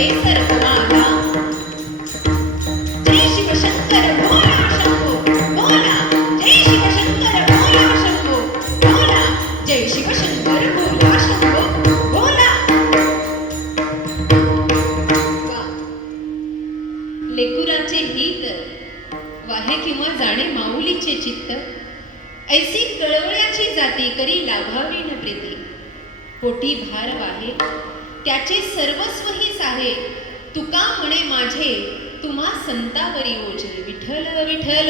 केसर तुम्हाला जय शिवशंकर भोला शंभो भोला जय शिवशंकर भोला शंभो भोला जय शिवशंकर भोला शंभो भोला. लेकुराचे हित वाहे किंवा जाणे माऊलीचे चित्त ऐसी कळवळ्याची जाती करी लाभावी न प्रीती. पोटी भार वाहे त्याचे सर्वस्व ही सारे तुका म्हणे माझे तुम्हा संतावरी ओझे. विठ्ठल विठ्ठल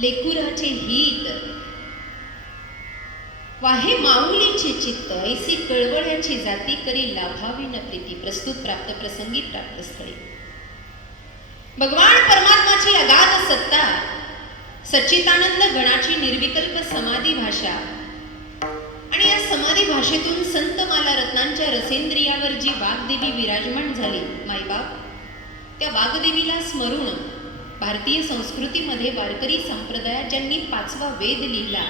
लेकुराचे हित वाहे माऊलीचे चित्त ऐसी कळवळ्याची जाती करी लाभावी न प्रीती. प्रस्तुत प्राप्त प्रसंगी प्राप्त स्थळी भगवान परमात्माची अगाध सत्ता सच्चिदानंद गणाची निर्विकल्प समाधी भाषा आणि या समाधी भाषेतून संत माला रत्नांच्या रसेंद्रियावर जी वाग्देवी विराजमान झाली मायबाप त्या वाग्देवीला स्मरून भारतीय संस्कृतीमध्ये वारकरी संप्रदायात ज्यांनी 5वा वेद लिहिला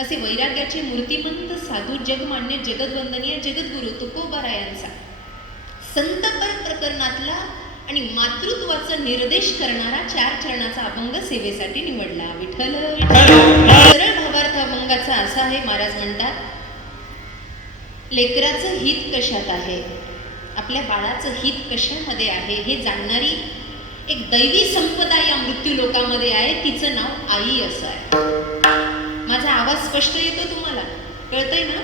असे वैराग्याचे मूर्तिमंत साधू जगमान्य जगदवंदनीय जगद्गुरु तुकोबारायांचा संतपर प्रकरणातला आणि मातृत्वाचा निर्देश करणारा 4 चरणाचा अभंग सेवेसाठी निवडला. विठ्ठल सरळ भावार्थ अभंगाचा असा आहे. महाराज म्हणतात लेकराचं हित कशात आहे आपल्या बाळाचं हित कशामध्ये आहे हे जाणणारी एक दैवी संपदा या मृत्यू लोकामध्ये आहे. तिचं नाव आई असं आहे. माझा आवाज स्पष्ट येतो तुम्हाला कळतंय ना?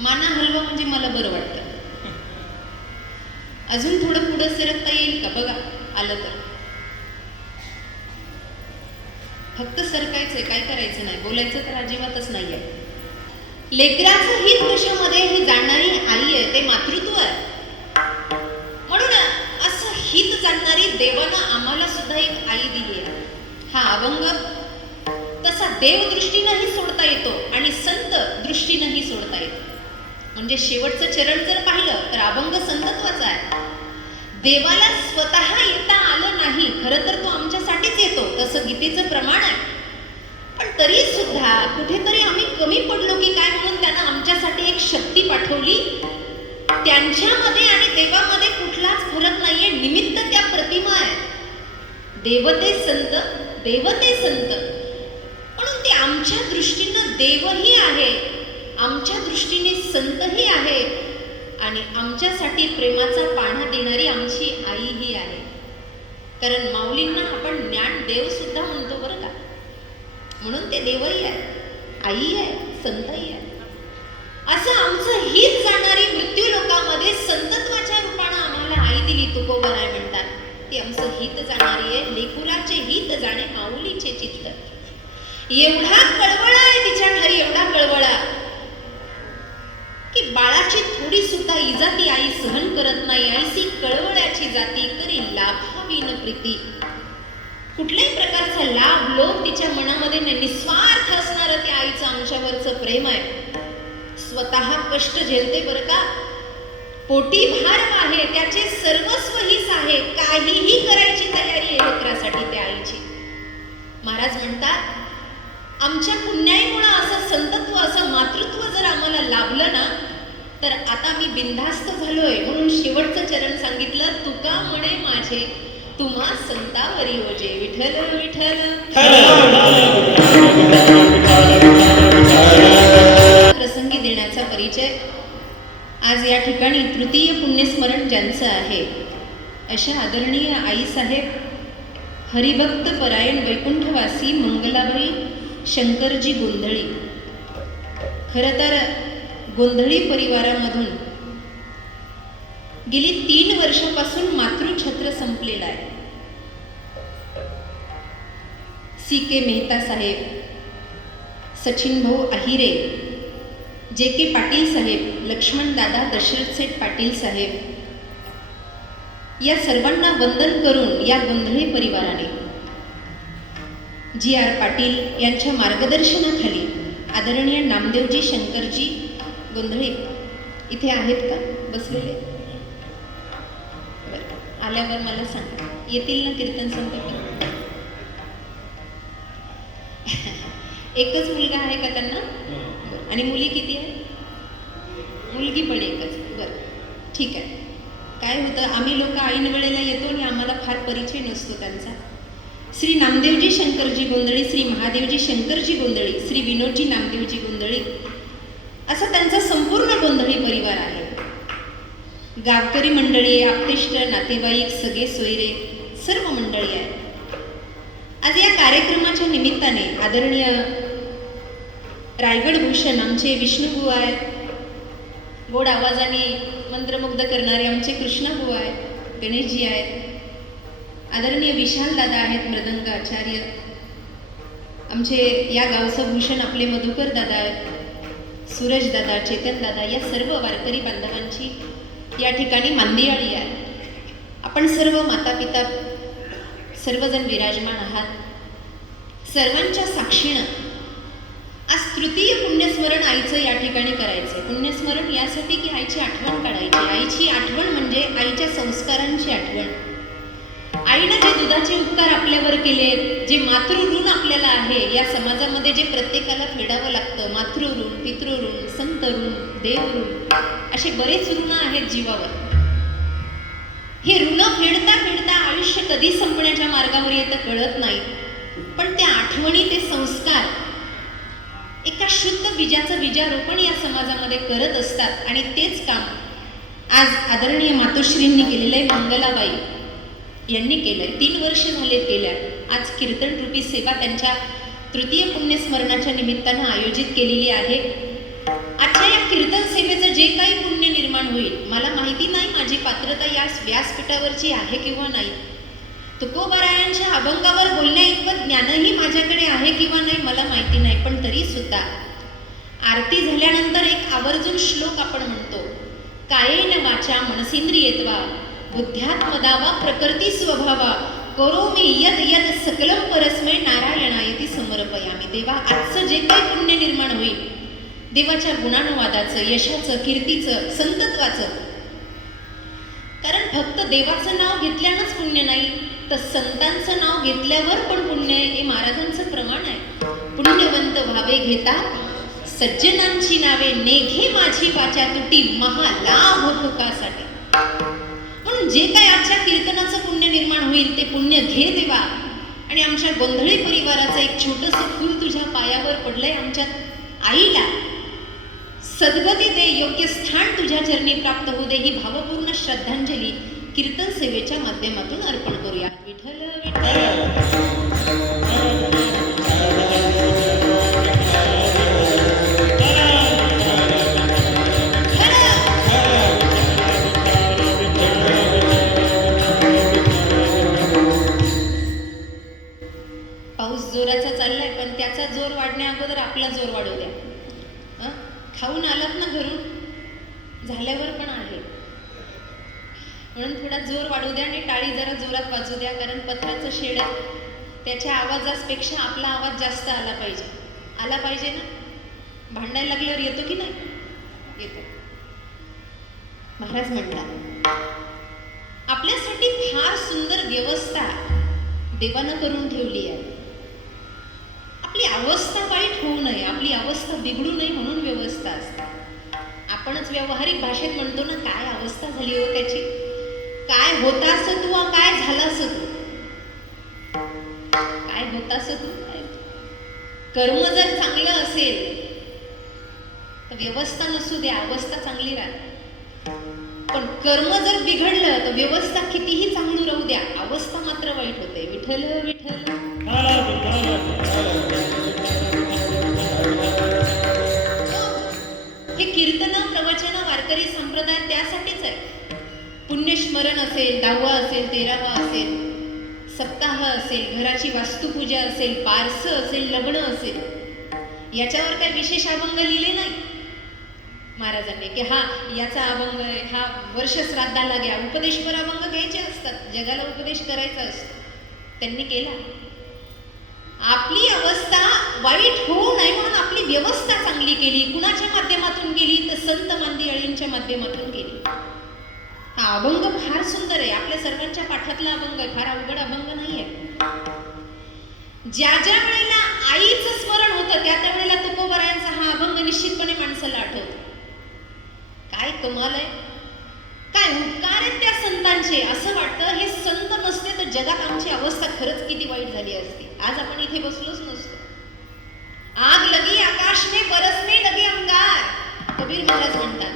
माना हलवा म्हणजे मला बरं वाटतं. अजून थोडं पुढं सरकता येईल का बघा आलं तर. फक्त सरकायचंय काय करायचं नाही बोलायचं तर अजिबातच नाहीये. लेकराचं हित कशामध्ये हे जाणणारी आई आहे ते मातृत्व आहे. म्हणून असं हित जाणणारी देवानं आम्हाला सुद्धा एक आई दिली आहे. हा अभंग तसा देव दृष्टीनंही सोडता येतो आणि संत दृष्टीनंही सोडता येतो. म्हणजे शेवटचं चरण जर पाहिलं तर अभंग संतत्वाचा आहे. देवाला स्वतः येता आलं नाही खरं तर तो आमच्यासाठीच येतो तसं गीतेचं प्रमाण आहे. पण तरी सुद्धा कुठेतरी आम्ही कमी पडलो की काय म्हणून त्यानं आमच्यासाठी एक शक्ती पाठवली. त्यांच्यामध्ये आणि देवामध्ये कुठलाच फरक नाहीये. निमित्त त्या प्रतिमा आहे. देवते संत देवते संत म्हणून ते आमच्या दृष्टीनं देवही आहे आमच्या दृष्टीने संतही आहे आणि आमच्यासाठी प्रेमाचा पाढा देणारी आमची आईही आहे. कारण माऊलींना आपण ज्ञान देव सुद्धा म्हणतो बरं का. म्हणून ते देवही आहे आई आहे संतही आहे. असं आमचं हित जाणारी मृत्यू लोकांमध्ये संतत्वाच्या रूपानं आम्हाला आई दिली. तुकोबाराय म्हणतात ती आमचं हित जाणारी आहे. लेकुराचे हित जाणे माऊलीचे चित्त. एवढा कळवळा आहे तिच्या घरी एवढा कळवळा की बाळाची थोडी सुद्धा इजा ती आई सहन करत नाही. ऐसी कळवळ्याची जाती करी लाभावी न प्रीती. कुठल्याही प्रकारचा लाभ लोभ तिच्या मनामध्ये नाही. निस्वार्थ असणारं त्या आईचं आमच्यावरचं प्रेम आहे. स्वतः कष्ट झेलते बरं का. पोटी भार आहे त्याचे सर्वस्व हीच आहे. काहीही करायची तयारी आहे लेकरासाठी त्या आईची. महाराज म्हणतात आमच्या पुण्याईमुळे असं संतत्व असं मातृत्व जर आम्हाला लाभलं ना तर आता मी बिनधास्त झालोय. म्हणून शेवटचं चरण सांगितलं तुका म्हणे माझे तुम्हा संतावरी ओझे. विठ्ठल विठ्ठल प्रसंगी देण्याचा परिचय. आज या ठिकाणी तृतीय पुण्यस्मरण ज्यांचं आहे अशा आदरणीय आईसाहेब हरिभक्त परायण वैकुंठवासी मंगलाबाई शंकरजी गोंधळी. खरं तर गोंधळी परिवारामधून गेली 3 वर्षापासून मातृछत्र संपलेला आहे. C.K. मेहता साहेब, सचिन भाऊ आहिरे, J.K. पाटील साहेब, लक्ष्मण दादा दशरथ सेठ पाटील साहेब या सर्वांना वंदन करून या गोंधळी परिवाराने G.R. पाटील यांच्या मार्गदर्शनाखाली आदरणीय नामदेवजी शंकरजी गोंधळी इथे आहेत का बसलेले? आल्यावर मला सांग येतील ना कीर्तन संत. एकच मुलगा आहे का त्यांना? आणि मुली किती आहे? मुलगी पण एकच. बरं, ठीक आहे. काय होतं, आम्ही लोक ऐन वेळेला येतो आणि आम्हाला फार परिचय नसतो त्यांचा. श्री नामदेवजी शंकरजी गोंधळी, श्री महादेवजी शंकरजी गोंधळी, श्री विनोदजी नामदेवजी गोंधळी, असा त्यांचा संपूर्ण गोंधळी परिवार आहे. गावकरी मंडळी, आप्तेष्ट, नातेवाईक, सगळे सोयरे, सर्व मंडळी आहे. आज या कार्यक्रमाच्या निमित्ताने आदरणीय रायगड भूषण आमचे विष्णुबुवा आहेत, गोड आवाजाने मंत्रमुग्ध करणारे आमचे कृष्णबुवा आहेत, गणेशजी आहेत, आदरणीय विशाल दादा आहेत मृदंग आचार्य, आमचे या गावचं भूषण आपले मधुकर दादा आहेत, सूरज दादा, चेतन दादा, या सर्व वारकरी बांधवांची या ठिकाणी मांदियाळी आहे. आपण सर्व माता पिता सर्वजण विराजमान आहात. सर्वांच्या साक्षीनं आज तृतीय पुण्यस्मरण आईचं या ठिकाणी करायचं. पुण्यस्मरण यासाठी की आईची आठवण काढायची. आईची आठवण म्हणजे आईच्या संस्कारांची आठवण. आईनं जे दुधाचे उपकार आपल्यावर केले, जे मातृऋण आपल्याला आहे या समाजामध्ये, जे प्रत्येकाला फेडावं लागतं, मातृऋण, पितृऋण, संतऋण, देवऋण, असे बरेच ऋण आहेत जीवावर. हे ऋण फेडता फेडता आयुष्य कधी संपण्याच्या मार्गावर येतं कळत नाही. पण त्या आठवणी, ते संस्कार एका शुद्ध बीजाचं बीजारोपण या समाजामध्ये करत असतात. आणि तेच काम आज आदरणीय मातोश्रींनी केलेलं आहे. मंगलाबाई यांनी केलंय. 3 वर्ष झालेत केल्या. आज कीर्तन रूपी सेवा त्यांच्या तृतीय पुण्यस्मरणाच्या निमित्तानं आयोजित केलेली आहे. आजच्या या कीर्तन सेवेचं जे काही पुण्य निर्माण होईल, मला माहिती नाही माझी पात्रता या व्यासपीठावरची आहे किंवा नाही. तुकोबारायांच्या अभंगावर बोलण्या इतकं ज्ञानही माझ्याकडे आहे किंवा नाही मला माहिती नाही. पण तरी सुद्धा आरती झाल्यानंतर एक आवर्जून श्लोक आपण म्हणतो, कायेन वाचा मनसेंद्रियेत्वा बुद्ध्यात्मदावा प्रकृती स्वभावा करोमि यत यत सकलम परस्मै नारायणायती समर्पयामी. देवा, आजचं जे काही पुण्य निर्माण होईल, देवाच्या गुणानुवादाचं, यशाचं, कीर्तीचं, संतत्वाचं, कारण फक्त देवाचं नाव घेतल्यानंच पुण्य नाही, तर संतांचं नाव घेतल्यावर पण पुण्य आहे. हे महाराजांचं प्रमाण आहे. पुण्यवंत व्हावे घेता सज्जनांची नावे, नेघे माझी वाचा तुटी महालाभ भोकासाठी. म्हणून जे काय आजच्या कीर्तनाचं पुण्य निर्माण होईल ते पुण्य घे देवा. आणि आमच्या गोंधळी परिवाराचं एक छोटंसं फूल तुझ्या पायावर पडलंय. आमच्या आईला सद्गती दे, योग्य स्थान तुझ्या चरणी प्राप्त होऊ दे, ही भावपूर्ण श्रद्धांजली कीर्तन सेवेच्या माध्यमातून अर्पण करूया. विठ्ठल विठ्ठल. पाऊस जोराचा चाललाय, पण त्याचा जोर वाढण्या अगोदर आपला जोर वाढू द्या. खाऊन आलात ना घरून, झाल्यावर पण आहे म्हणून थोडा जोर वाढू द्या आणि टाळी जरा जोरात वाजू द्या. कारण पत्राचं शेड आहे, त्याच्या आवाजापेक्षा आपला आवाज जास्त आला पाहिजे. आला पाहिजे ना. भांडायला लागल्यावर येतो की नाही? येतो. महाराज म्हणतात, आपल्यासाठी फार सुंदर व्यवस्था देवानं करून ठेवली आहे. आपली अवस्था वाईट होऊ नये, आपली अवस्था बिघडू नये म्हणून व्यवस्था असते. आपणच व्यावहारिक भाषेत म्हणतो ना, काय अवस्था झाली हो त्याची, काय होतास तू, काय झालास तू, काय होतास तू. कर्म जर चांगलं असेल तर व्यवस्था नसू द्या, अवस्था चांगली राहते. पण कर्म जर बिघडलं तर व्यवस्था कितीही चांगली राहू द्या, अवस्था मात्र वाईट होते. विठ्ठल विठ्ठल. हे कीर्तन, प्रवचन, वारकरी संप्रदाय त्यासाठीच आहे. पुण्यस्मरण असेल, 10वा असेल, 13वा असेल, सप्ताह असेल, घराची वास्तुपूजा असेल, बारसं असेल, लग्न असेल, याच्यावर काही विशेष अभंग लिहिले नाही महाराजांनी की हा याचा अभंग, हा वर्ष श्राद्धाला घ्या. उपदेशपर अभंग घ्यायचे असतात, जगाला उपदेश करायचा असतो. त्यांनी केला. आपली अवस्था वाईट होऊ नये म्हणून आपली व्यवस्था चांगली केली. कुणाच्या माध्यमातून केली तर संत मांदियाळींच्या माध्यमातून केली. हा अभंग फार सुंदर आहे, आपल्या सर्वांच्या पाठातला अभंग आहे, फार अवघड अभंग नाही आहे. ज्या ज्या वेळेला आईचं स्मरण होतं होतं त्यावेळेला तुकोबरायांचा हा अभंग निश्चितपणे माणसाला आठवतो. काय कमाल आहे, काय उपकार आहेत त्या संतांचे. असं वाटतं हे संत नसते तर जगात आमची अवस्था खरंच किती वाईट झाली असती. आज आपण इथे बसलोच नसतो. आग लगी आकाश में बरसने लगे अंगार, कबीर महाराज म्हणतात,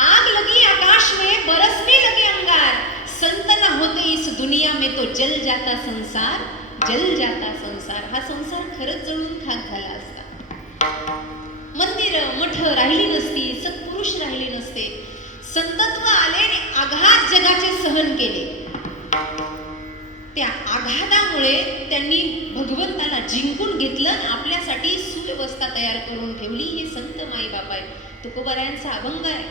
आग लगी आकाश में बरसने लगे अंगार, संत न होते इस दुनिया में तो जल जाता संसार, जल जाता संसार. हा संसार खरंच जळून खाक झाला असता. मंदिरं मठ राहिली नसती, सत्पुरुष राहिले नसते. संतत्व आले आणि आघात जगाचे सहन केले. त्या आघातामुळे त्यांनी भगवंताला जिंकून घेतलं, आपल्यासाठी सुव्यवस्था तयार करून ठेवली. हे संत माई बाप आहे. तुकोबरायांचा अभंग आहे.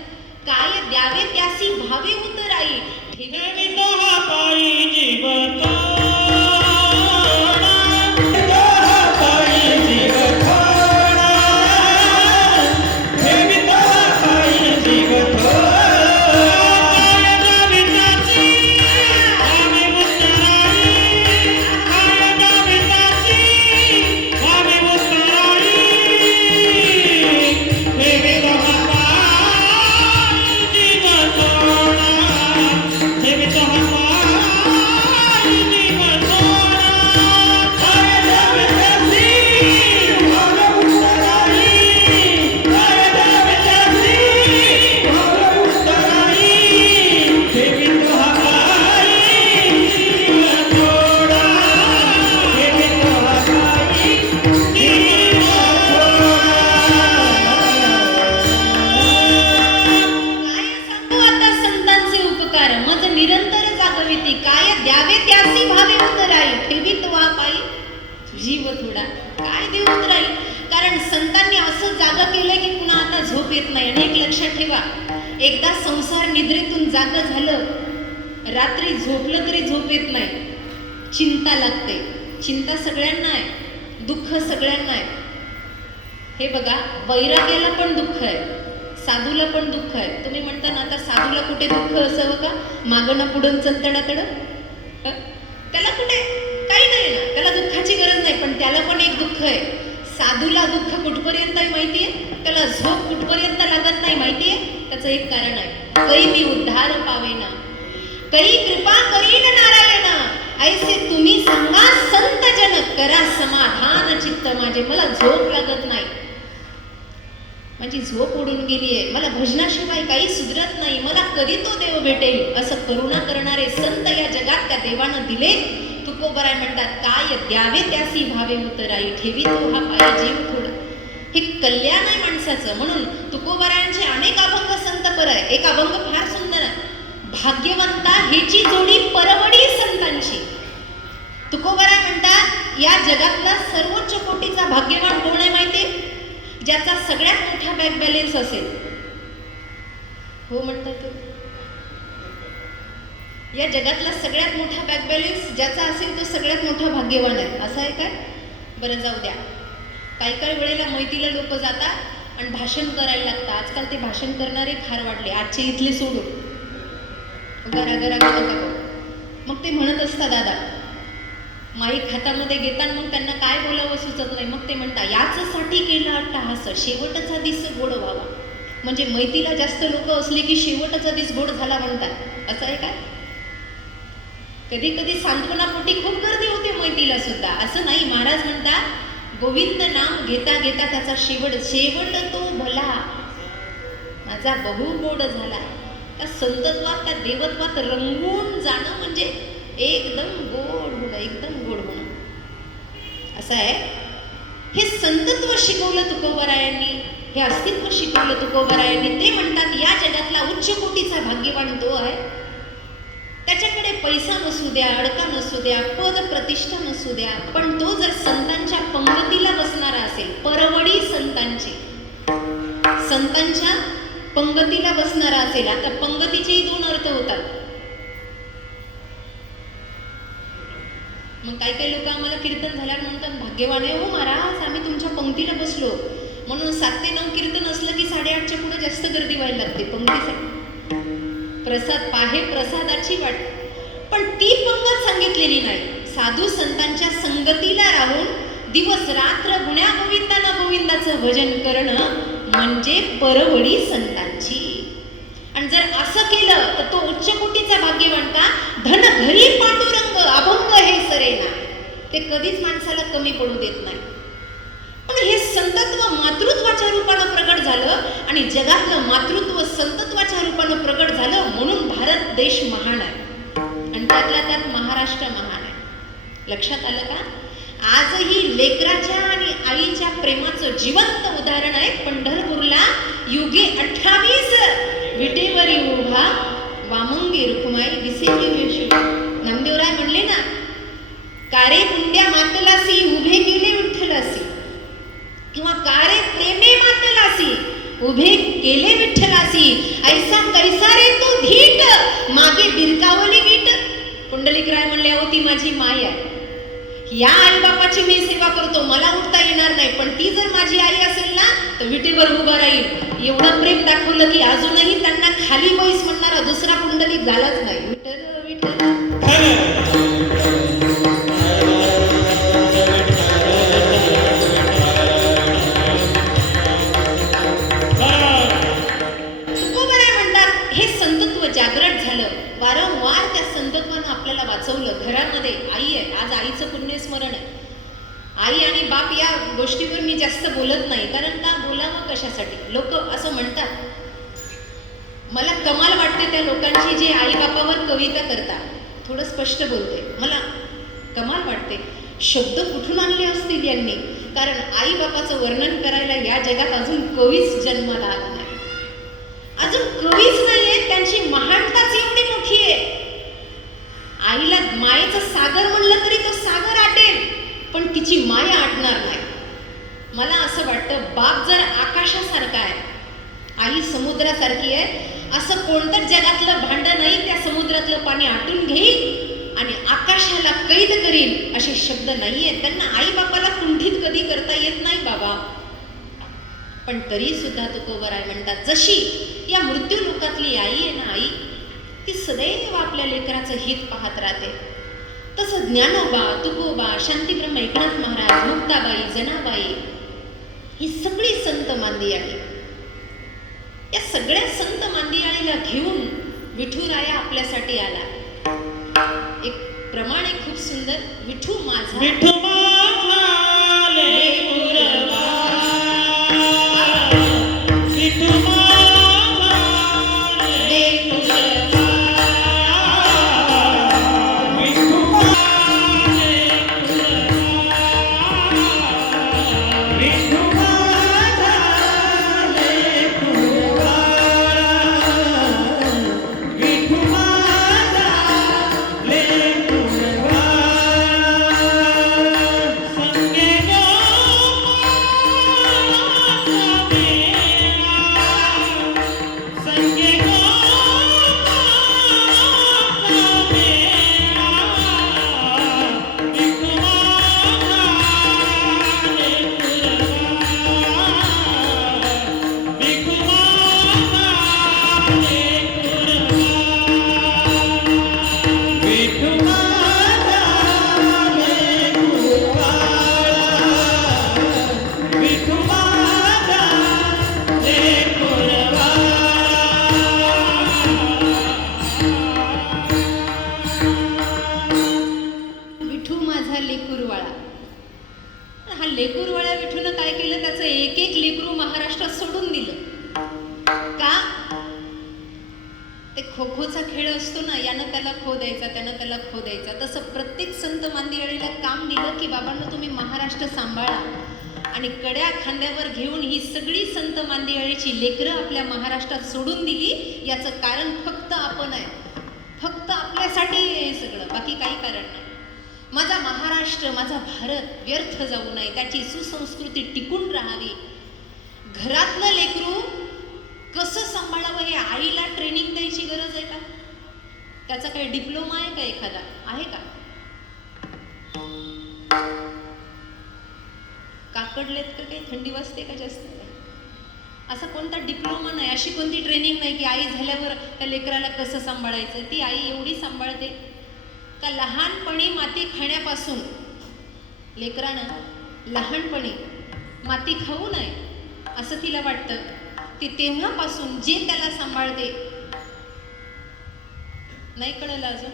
काय द्यावे त्यासी भावे उतराई, ठेवे पायी जीवन जीव थोडा. काय देऊन राहील, कारण संतांनी असं जागा केलंय की पुन्हा आता झोप येत नाही. आणि एक लक्षात ठेवा, एकदा संसार निद्रेतून जागा झालं, रात्री झोपलं तरी झोप येत नाही. चिंता लागते. चिंता सगळ्यांना आहे, दुःख सगळ्यांना आहे. हे बघा, वैराग्याला पण दुःख आहे, साधूला पण दुःख आहे. तुम्ही म्हणता ना, आता साधूला कुठे दुःख असावं का, मागं ना पुढं चंतडातड, त्याला कुठे काही नाही ना, त्याला दुःखाची गरज नाही. पण त्याला पण एक दुःख आहे. साधूला दुःख कुठपर्यंत आहे माहितीये, त्याला झोप कुठपर्यंत लागत नाही माहितीये. त्याचं एक कारण आहे, कै मी उद्धार पावेना, कै कृपा करीन नारायण, ऐसे तुम्ही सांगा संत जन, करा समाधान चित्त माझे. मला झोप लागत नाही, माझी झोप उडून गेली आहे, मला भजनाशिवाय काही सुधरत नाही, मला कधी तो देव भेटेल. असं करुणा करणारे संत या जगात त्या देवानं दिले. तुकोबराय म्हणतात, काय द्यावे त्यासी भावे उतराई, ठेवी तो हा पायी जीव थोडा. हे कल्याण आहे माणसाचं. म्हणून तुकोबरायांचे अनेक अभंग संतपर आहे. एक अभंग फार सुंदर आहे, भाग्यवंता हेची जोडी परवडी संतांची. तुकोबराय म्हणतात, या जगातला सर्वोच्च कोटीचा भाग्यवान कोण आहे माहितीये, ज्याचा सगळ्यात मोठा बँक बॅलन्स असेल. हो म्हणतात, या जगातला सगळ्यात मोठा बँक बॅलन्स ज्याचा असेल तो सगळ्यात मोठा भाग्यवान आहे. असं आहे काय? बरं, जाऊ द्या. काही काही वेळेला मैतीला लोक जातात आणि भाषण करायला लागतात. आजकाल ते भाषण करणारे फार वाढले, आजचे इथले सोडून. मग ते म्हणत असतात, दादा माईक हातामध्ये घेतात, मग त्यांना काय बोलावं सुचत नाही. मग ते म्हणतात, याचसाठी केला अट्टहास, शेवटचा दिस गोड व्हावा. म्हणजे मैतीला जास्त लोक असले की शेवटचा दिस गोड झाला म्हणतात. असं आहे काय? कधी कधी सांत्वनापोटी खूप गर्दी होते मैतीला सुद्धा. असं नाही. महाराज म्हणतात, गोविंद नाम घेता घेता त्याचा शेवट तो भला माझा बहु गोड झाला. त्या संतत्वात, त्या देवत्वात रंगून जाणं म्हणजे एकदम गोड होणं, एकदम गोड होणं. असं आहे. हे संतत्व शिकवलं तुकोबरायांनी, हे अस्तित्व शिकवलं तुकोबरायांनी. ते म्हणतात, या जगातला उच्च कोटीचा भाग्यवान तो आहे. त्याच्याकडे पैसा नसू द्या, अडका नसू द्या, पद प्रतिष्ठा नसू द्या, पण तो जर संतांच्या पंगतीला बसणारा असेल, परवडी संतांची, संतांच्या पंगतीला बसणारा असेल. आता पंगतीचेही दोन अर्थ होतात. मग काही काही लोक आम्हाला कीर्तन झाल्यावर म्हणतात, भाग्यवान आहे हो महाराज, आम्ही तुमच्या पंक्तीला बसलो. म्हणून 7 ते 9 कीर्तन असलं की 8:30च्या पुढे जास्त गर्दी व्हायला लागते पंक्तीसाठी. प्रसाद पाहे प्रसादाची वाट. पण ती पंगत सांगितलेली नाही. साधू संतांच्या संगतीला राहून दिवस रात्र गुण्या गोविंदानं गोविंदाचं भजन करणं म्हणजे परवडी संतांची. आणि जर असं केलं तर तो उच्च कोटीचा भाग्यवान का. धन घरी पांडुरंग अभंग हे सरेना. ते कधीच माणसाला कमी पडू देत नाही. पण हे संतत्व मातृत्वाच्या रूपानं प्रगट झालं आणि जगातलं मातृत्व संतत्वाच्या रूपानं प्रगट झालं म्हणून भारत देश महान आहे आणि त्यातल्या त्यात महाराष्ट्र महान आहे. लक्षात आलं का. आजही लेकराच्या आणि आईच्या प्रेमाचं जिवंत उदाहरण आहे. पंढरपूरला युगे 28 विटेवरी उभा वामंगी रुक्माई दिसेली वेशू. नामदेवराय म्हणले ना, कारे पुंड्या मातलासी उभे केले विठ्ठलासी, किंवा कारे प्रेमे मातलासी उभे केले विठ्ठलासी, ऐसा कैसा रे तू धीट मागे बिरकावली वीट. पुंडलिकराय म्हणले, अहो ती माझी माय आहे. या आई बापाची मी सेवा करतो, मला उठता येणार नाही, पण ती जर माझी आई असेल ना तर विटेवर उभा राहील. एवढं प्रेम दाखवलं की अजूनही त्यांना खाली बैस म्हणणारा दुसरा पुंडलिक झालाच नाही. विठ्ठल विठ्ठल. जागृत झालं. वारंवार त्या संतत्वानं आपल्याला वाचवलं. घरामध्ये आई आहे. आज आईचं पुण्यस्मरण आहे. आई आणि बाप या गोष्टीवर मी जास्त बोलत नाही, कारण का बोलावं कशासाठी. लोक असं म्हणतात. मला कमाल वाटते त्या लोकांची जे आई बापावर कविता करतात. थोडं स्पष्ट बोलते, मला कमाल वाटते. शब्द कुठून आणले असतील यांनी, कारण आई बापाचं वर्णन करायला या जगात अजून कवीच जन्माला आला नाही. अजून कवीच नाहीये. त्यांची महानताच एवढी मोठी आहे. आईला मायेचं सागर म्हणलं तरी तो सागर आटेल, पण तिची माया आटणार नाही. मला असं वाटतं, बाप जर आकाशासारखा आहे, आई समुद्रासारखी आहे. असं कोणतंच जगातलं भांडं नाही त्या समुद्रातलं पाणी आटून घेईल आणि आकाशाला कैद करील असे शब्द नाहीये. त्यांना आई बापाला कुंठित कधी करता येत नाही बाबा. पण तरी सुद्धा तुकोबराय म्हणतात, जशी या मृत्यू लोकातली आई आहे ना, आई ती सदैव आपल्या लेकराचं हित पाहत राहते, तसं ज्ञानोबा, तुकोबा, शांतीब्रह्म एकनाथ महाराज, मुक्ताबाई, जनाबाई ही सगळी संत मांदियाळी. या सगळ्या संत मांदियाळीला घेऊन विठुराया आपल्यासाठी आला. एक प्रमाण आहे खूप सुंदर. विठू माझा विठू माझा लेकुरवा, विठू माझा लेकुरवा, विठू माझा लेकुरवा, विठू माझा लेकुरवा, विठू माझा लेकुरवा. संगे संगे विठू माझा लेकुरवाळा. हा लेकुरवाळा विठूनं काय केलं, त्याचं एक एक लेकरू महाराष्ट्रात सोडून दिलं. का? ते खो खोचा खेळ असतो ना, यानं त्याला खो द्यायचा, त्यानं त्याला खो द्यायचा. तसं प्रत्येक संत मांदियाळीला काम दिलं की बाबांनो तुम्ही महाराष्ट्र सांभाळा. आणि कड्या खांद्यावर घेऊन ही सगळी संत मांदियाळीची लेकरं आपल्या महाराष्ट्रात सोडून दिली. याचं कारण फक्त आपण आहे. फक्त आपल्यासाठी हे सगळं, बाकी काही कारण नाही. माझा महाराष्ट्र, माझा भारत व्यर्थ जाऊ नये, त्याची सुसंस्कृती टिकून राहावी. घरातलं लेकरू कसं सांभाळावं हे आईला ट्रेनिंग द्यायची गरज आहे का? त्याचा काही डिप्लोमा आहे का एखादा? आहे का? काकडलेत का काही? थंडी वाजते का जास्त? असा कोणता डिप्लोमा नाही, अशी कोणती ट्रेनिंग नाही की आई झाल्यावर त्या लेकराला कसं सांभाळायचं. ती आई एवढी सांभाळते का लहानपणी माती खाण्यापासून लेकरानं लहानपणी माती खाऊ नये असं तिला वाटतं. ती तेव्हापासून जे त्याला सांभाळते. नाही कळलं अजून?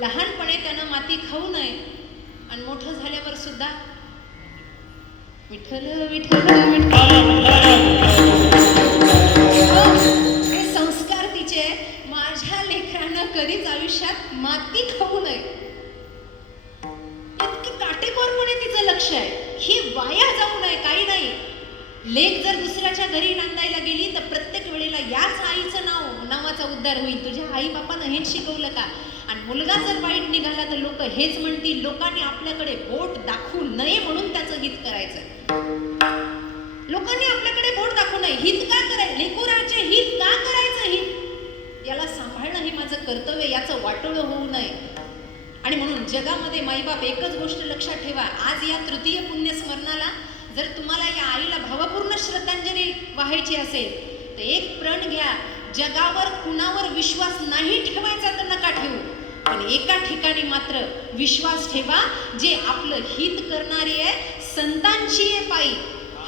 लहानपणे त्यानं माती खाऊ नये आणि मोठं झाल्यावर सुद्धा विठ्ठल विठ्ठल विठ्ठल. हे संस्कार तिचे. माझ्या लेकरानं कधीच आयुष्यात माती खाऊ नये इतकं काटेकोरपणे तिचं लक्ष आहे. ही वाया जाऊ नये. काही नाही. लेक जर दुसऱ्याच्या घरी नांदायला गेली तर प्रत्येक वेळेला याच आईचं नावाचा उद्धार होईल. तुझ्या आई बापानं हेच शिकवलं का? आणि मुलगा जर वाईट निघाला तर लोक हेच म्हणतील. लोकांनी आपल्याकडे बोट दाखवू नये म्हणून त्याचं हित करायचं. लोकांनी आपल्याकडे बोट दाखवू नये. हित का करायचं? लेकराचे हित का करायचं? हित याला सांभाळणं हे माझं कर्तव्य. याचं वाटोळं होऊ नये. आणि म्हणून जगामध्ये माईबाप एकच गोष्ट लक्षात ठेवा. आज या तृतीय पुण्यस्मरणाला जर तुम्हाला या आईला भावपूर्ण श्रद्धांजली वाहायची असेल तर एक प्रण घ्या. जगावर कुणावर विश्वास नाही ठेवायचा तर नका ठेवू, पण एका ठिकाणी मात्र विश्वास ठेवा, जे आपलं हित करणारी आहे, संतांची आहे पायी.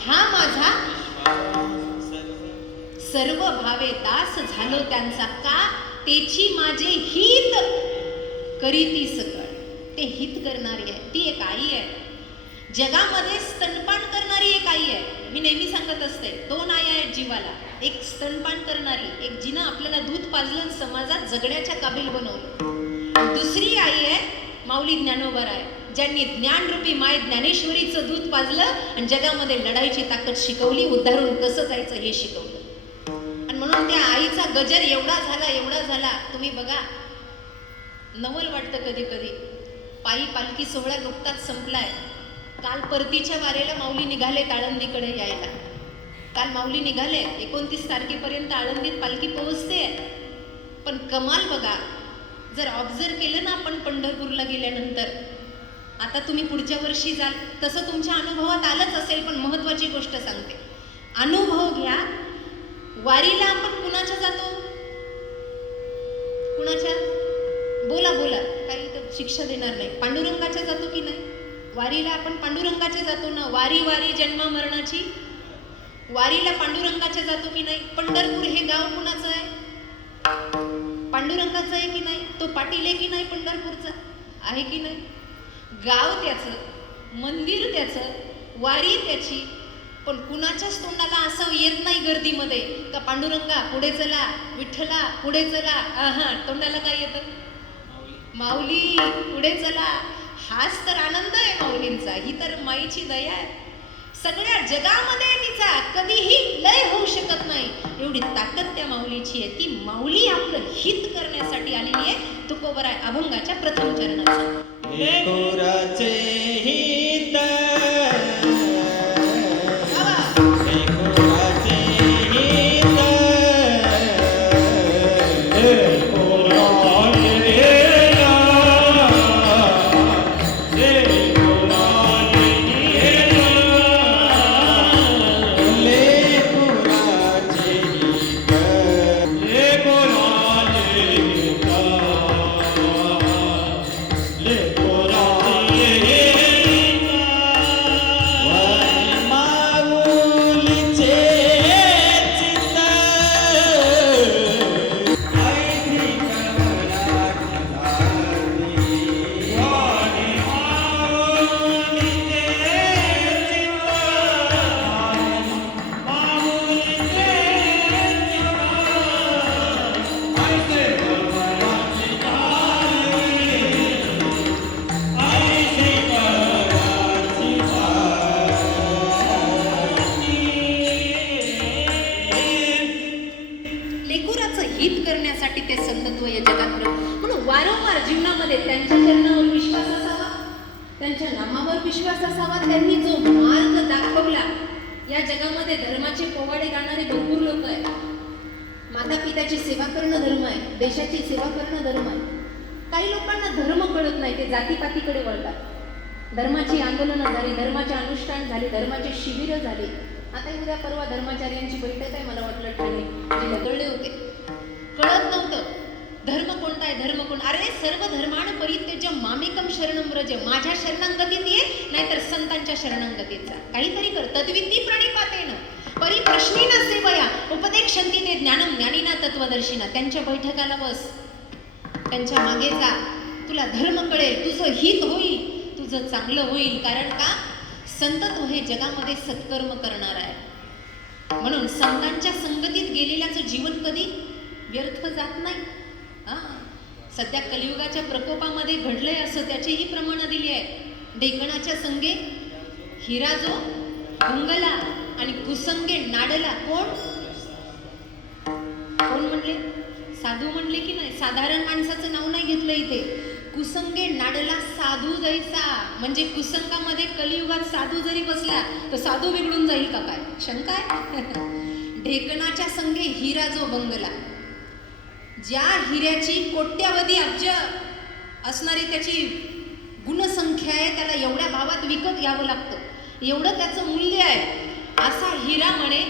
हा माझा सर्व भावे दास झालो त्यांचा का, तेची माझे हित करीती सकळ. ते हित करणारी आहे. ती एक आई आहे. जगामध्ये स्तनपान करणारी एक आई आहे. मी नेहमी सांगत असते, दोन आई आहेत जीवाला. एक स्तनपान करणारी, एक जिनं आपल्याला दूध पाजलं समाजात जगण्याच्या काबिल बनवलं. दुसरी आई आहे माऊली ज्ञानोबराय, ज्यांनी ज्ञानरूपी माय ज्ञानेश्वरीचं दूध पाजलं आणि जगामध्ये लढाईची ताकद शिकवली, उद्धारून कसं जायचं हे शिकवलं. आणि म्हणून त्या आईचा गजर एवढा झाला. तुम्ही बघा, नवल वाटतं कधी कधी. पायी पालखी सोहळा नुकताच संपलाय. काल परतीच्या वारेला माऊली निघाले आळंदीकडे यायला. काल माऊली निघाले. 29 तारखेपर्यंत आळंदीत पालखी पोहोचते. पण कमाल बघा, जर ऑब्झर्व केलं ना आपण पंढरपूरला गेल्यानंतर, आता तुम्ही पुढच्या वर्षी जाल तसं तुमच्या अनुभवात आलंच असेल, पण महत्वाची गोष्ट सांगते, अनुभव घ्या. वारीला आपण कुणाच्या जातो? कुणाच्या? बोला, काही तर शिक्षा देणार नाही. पांडुरंगाच्या जातो की नाही? वारीला आपण पांडुरंगाच्या जातो ना. वारी जन्मा मरणाची. वारीला पांडुरंगाच्या जातो की नाही? पंढरपूर हे गाव कुणाचं आहे? पांडुरंगाचं आहे की नाही? तो पाटील आहे की नाही? पंढरपूरचा आहे की नाही? गाव त्याचं, मंदिर त्याचं, वारी त्याची. पण कुणाच्याच तोंडाला असं येत नाही गर्दीमध्ये का पांडुरंगा पुढे चला, विठ्ठला पुढे चला. तोंडाला काय येतं? माऊली पुढे चला. हाच तर आनंद आहे माऊलींचा. ही तर माईची दया आहे. सगळ्या जगामध्ये तिचा कधीही लय होऊ शकत नाही एवढी ताकद त्या माऊलीची आहे. ती माऊली आपलं हित करण्यासाठी आलेली आहे. तुकोबराय अभंगाच्या प्रथम चरणाचं. लेकराचे हित, हित करण्यासाठी ते संतत्व या जगात. म्हणून वारंवार जीवनामध्ये त्यांच्या चरणावर विश्वास असावा, त्यांच्या नामावर विश्वास असावा. त्यांनी जो मार्ग दाखवला, या जगामध्ये धर्माचे पोवाडे गाणारे भरपूर लोक आहेत. माता पित्याची सेवा करणं धर्म आहे, देशाची सेवा करणं धर्म आहे. काही लोकांना धर्म कळत नाही, ते जातीपातीकडे वळतात. धर्माची आंदोलनं झाली, धर्माचे अनुष्ठान झाले, धर्माचे शिबिरं झाले. आता उद्या परवा धर्माचार्यांची बैठक आहे, मला वाटलं ठाणे, जे लदळले होते. कळत नव्हतं धर्म कोणता आहे, धर्म कोण. अरे सर्व धर्माण परित्यज्य मामेकम शरणं व्रज, माझ्या शरणांगतीत ये, नाहीतर संतांच्या शरणांगतीत जा. काहीतरी कर. तद्विती प्रणिपातेन परी प्रश्नेन सेवया उपदेक्षन्ति ते ज्ञानम ज्ञानिना तत्वदर्शिना. त्यांच्या बैठकाला बस, त्यांच्या मागे जा, तुला धर्म कळेल, तुझं हित होईल, तुझं चांगलं होईल. कारण का? संत तो हे जगामध्ये सत्कर्म करणार आहे. म्हणून संतांच्या संगतीत गेलेल्याचं जीवन कधी व्यर्थ जात नाही. सध्या कलियुगाच्या प्रकोपामध्ये घडलंय असं त्याचीही प्रमाणं दिली आहे. ढेकणाच्या संगे हिरा जो भंगला आणि कुसंगे नाडला. कोण म्हणले? साधू म्हणले की नाही? साधारण माणसाचं नाव नाही घेतलं इथे. कुसंगे नाडला साधू जैसा. म्हणजे कुसंगामध्ये कलियुगात साधू जरी बसला तर साधू बिघडून जाईल का काय? शंका आहे. ढेकणाच्या संगे हिरा जो बंगला, ज्या हिऱ्याची कोट्यावधी अब्ज असणारी त्याची गुणसंख्या आहे, त्याला एवढ्या भावात विकत घ्यावं लागतं, एवढं त्याचं मूल्य आहे. असा हिरा म्हणे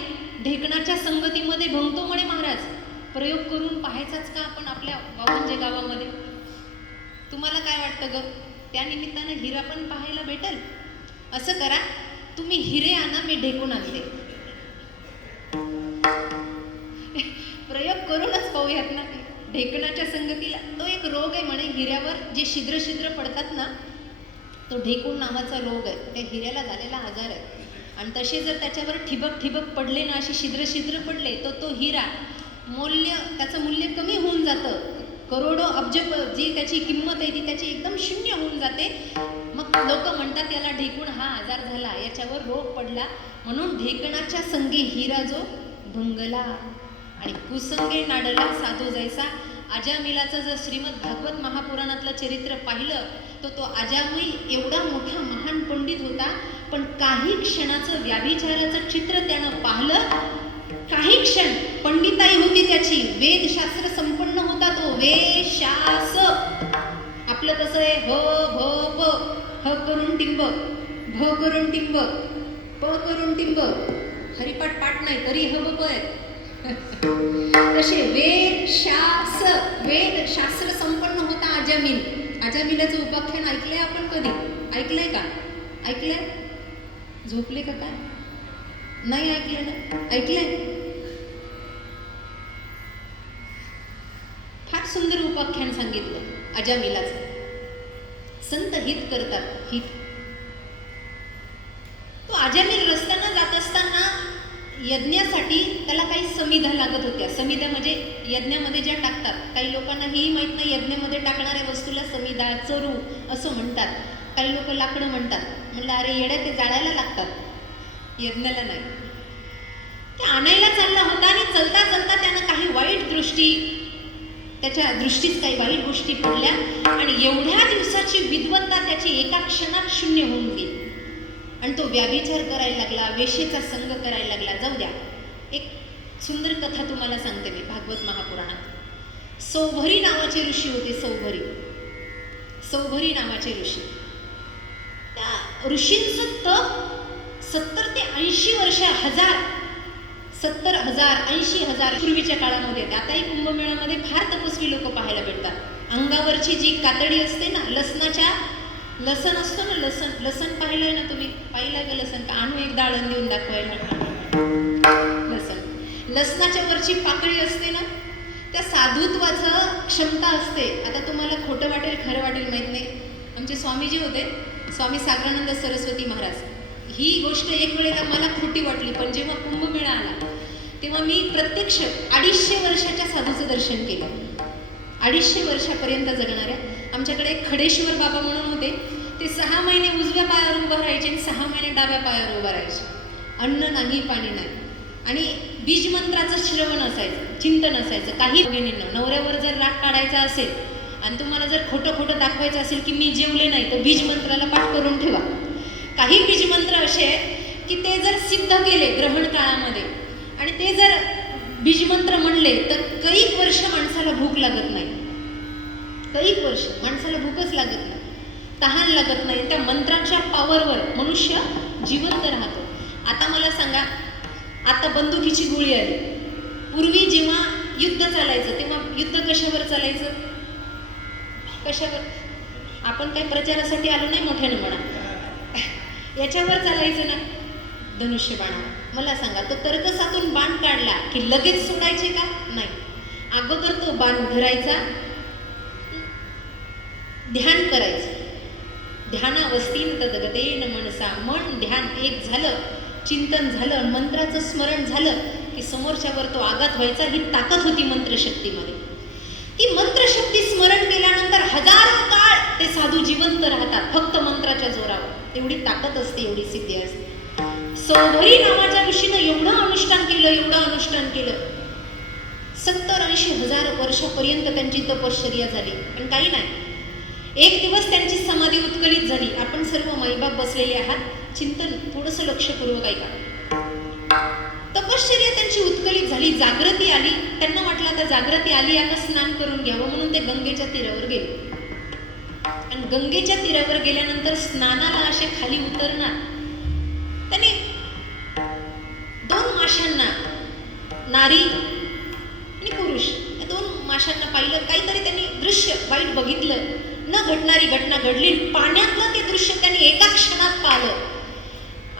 ढेकणाच्या संगतीमध्ये भंगतो म्हणे महाराज. प्रयोग करून पाहायचाच का आपण आपल्या वावंजे गावामध्ये? तुम्हाला काय वाटतं ग? त्या निमित्तानं हिरा पण पाहायला भेटल. असं करा, तुम्ही हिरे आणा, मी ढेकून आणते. प्रयोग करूनच पाहूयात ना. ढेकणाच्या संगतीला तो एक रोग आहे म्हणे, हिऱ्यावर जे छिद्र छिद्र पडतात ना, तो ढेकूण नावाचा रोग आहे. त्या हिऱ्याला झालेला आजार आहे. आणि तसे जर त्याच्यावर ठिबक ठिबक पडले ना, असे छिद्र छिद्र पडले, तर तो हिरा त्याचं मूल्य कमी होऊन जातं. करोडो अब्ज जी त्याची किंमत आहे ती त्याची एकदम शून्य होऊन जाते. मग लोक म्हणतात याला ढेकूण हा आजार झाला, याच्यावर रोग पडला. म्हणून ढेकणाच्या संगे हिरा जो भंगला आणि कुसंगे नाडला साधू जैसा. अजामिलाचं जर श्रीमद भागवत महापुराणातलं चरित्र पाहिलं तर तो अजामिल एवढा मोठा महान पंडित होता, पण काही क्षणाचं व्याभिचाराचं चित्र त्यानं पाहिलं. काही क्षण पंडिताई होती त्याची, वेदशास्त्र संपन्न होता तो. वेशास आपलं कसं आहे? ह भ प, ह करून टिंब, भ करून टिंब, प करून टिंब. हरिपाठ पाठ नाही तरी ह ब प आहे. तसे वेदशास्त्र संपन्न होता अजामिल. अजामिलाचं उपाख्यान ऐकलंय आपण कधी? ऐकलंय का? ऐकलंय? झोपले का काय? नाही ऐकलं ना? ऐकलंय? फार सुंदर उपाख्यान सांगितलं अजामिलाचं. संत हित करतात, हित. तो अजामिल रस्त्यानं जात असताना यज्ञासाठी त्याला काही समिधा लागत होत्या. समिधा म्हणजे यज्ञामध्ये ज्या टाकतात. काही लोकांना हेही माहीत नाही यज्ञामध्ये टाकणाऱ्या वस्तूला समिधा, चरू असं म्हणतात. काही लोक लाकडं म्हणतात. म्हणलं अरे येड्या, ते जाळायला लागतात, यज्ञाला नाही. ते आणायला चालला होता आणि चलता चलता त्यानं काही वाईट दृष्टी, त्याच्या दृष्टीत काही वाईट गोष्टी पडल्या आणि एवढ्या दिवसाची विद्वत्ता त्याची एका क्षणात शून्य होऊन गेली. आणि तो व्याभिचार करायला लागला, वेशेचा संग करायला लागला. जाऊ द्या, एक सुंदर कथा तुम्हाला सांगते मी भागवत महापुराणात. सौभरी नावाचे ऋषी होते. सौभरी नावाचे ऋषी. त्या ऋषींचं तप 70 ते 80 वर्ष, 70,000 80,000 पूर्वीच्या काळामध्ये. आताही कुंभमेळ्यामध्ये फार तपस्वी लोक पाहायला भेटतात. अंगावरची जी कातडी असते ना, लसण असतो ना, लसण पाहिलंय ना तुम्ही? पाहिलंय का लसण? का आणू एकदा आळण देऊन दाखवायला? लसणाच्या वरची पाकळी असते ना, त्या साधुत्वाचं क्षमता असते. आता तुम्हाला खोटं वाटेल खरं वाटेल माहीत नाही. आमचे स्वामीजी होते, स्वामी सागरानंद सरस्वती महाराज. ही गोष्ट एक वेळेला मला खोटी वाटली, पण जेव्हा कुंभमेळा आला तेव्हा मी प्रत्यक्ष 250 वर्षाच्या साधूचं दर्शन केलं. 250 वर्षापर्यंत जगणाऱ्या. आमच्याकडे एक खडेश्वर बाबा म्हणून होते. ते 6 महिने उजव्या पायावर उभं राहायचे आणि 6 महिने डाव्या पायावर उभं राहायचे. अन्न नाही, पाणी नाही. आणि बीजमंत्राचं श्रवण असायचं, चिंतन असायचं. काही भगिनींना नवऱ्यावर जर राग काढायचा असेल आणि तुम्हाला जर खोटं दाखवायचं असेल की मी जेवले नाही, तर बीजमंत्राला पाठ करून ठेवा. काही बीजमंत्र असे आहेत की ते जर सिद्ध केले ग्रहण काळामध्ये आणि ते जर बीजमंत्र म्हणले तर कैक वर्ष माणसाला भूक लागत नाही. कैक वर्ष माणसाला भूकच लागत नाही, तहान लागत नाही. त्या मंत्राच्या पावरवर मनुष्य जिवंत राहतो. आता मला सांगा, आता बंदुकीची गोळी आली. पूर्वी जेव्हा युद्ध चालायचं तेव्हा युद्ध कशावर चालायचं? कशावर? आपण काही प्रचारासाठी आलो नाही मोठ्यानं म्हणा. याच्यावर चालायचं ना धनुष्यबाणावर. मला सांगा, तो कर्कसातून बाण काढला की लगेच सोडायचे का? नाही. अगोदर तो बाण धरायचा, ध्यान करायचं. ध्यानावस्थेन तद्गतेन मनसा. मन ध्यान एक झालं, चिंतन झालं, मंत्राचं स्मरण झालं की समोरच्यावर तो आघात व्हायचा. ही ताकद होती मंत्रशक्तीमध्ये. ती मंत्रशक्ती स्मरण केल्यानंतर हजारो काळ ते साधू जिवंत राहतात फक्त मंत्राच्या जोरावर. एवढी ताकद असते, एवढी सिद्धी असते. सौभरी नावाच्या ऋषीनं एवढं अनुष्ठान केलं, एवढं अनुष्ठान केलं. 70-80 हजार वर्षापर्यंत त्यांची तपश्चर्या झाली. पण काही नाही, एक दिवस त्यांची समाधी उत्कलित झाली. आपण सर्व माईबाप बसलेले आहात, चिंतन थोडंसं लक्षपूर्वक ऐका. तपश्चर्या त्यांची उत्कलित झाली, जागृती आली. त्यांना वाटलं आता जागृती आली, आता स्नान करून घ्यावं, म्हणून ते गंगेच्या तीरावर गेले. आणि गंगेच्या तीरावर गेल्यानंतर स्नानाला असे खाली उतरणार, त्यांनी 2 माशांना, नारी आणि पुरुष, या 2 माशांना पाहिलं. काहीतरी त्यांनी दृश्य वाईट बघितलं, न घडणारी घटना घडली. पाण्यातलं ते दृश्य त्यांनी एका क्षणात पाहिलं.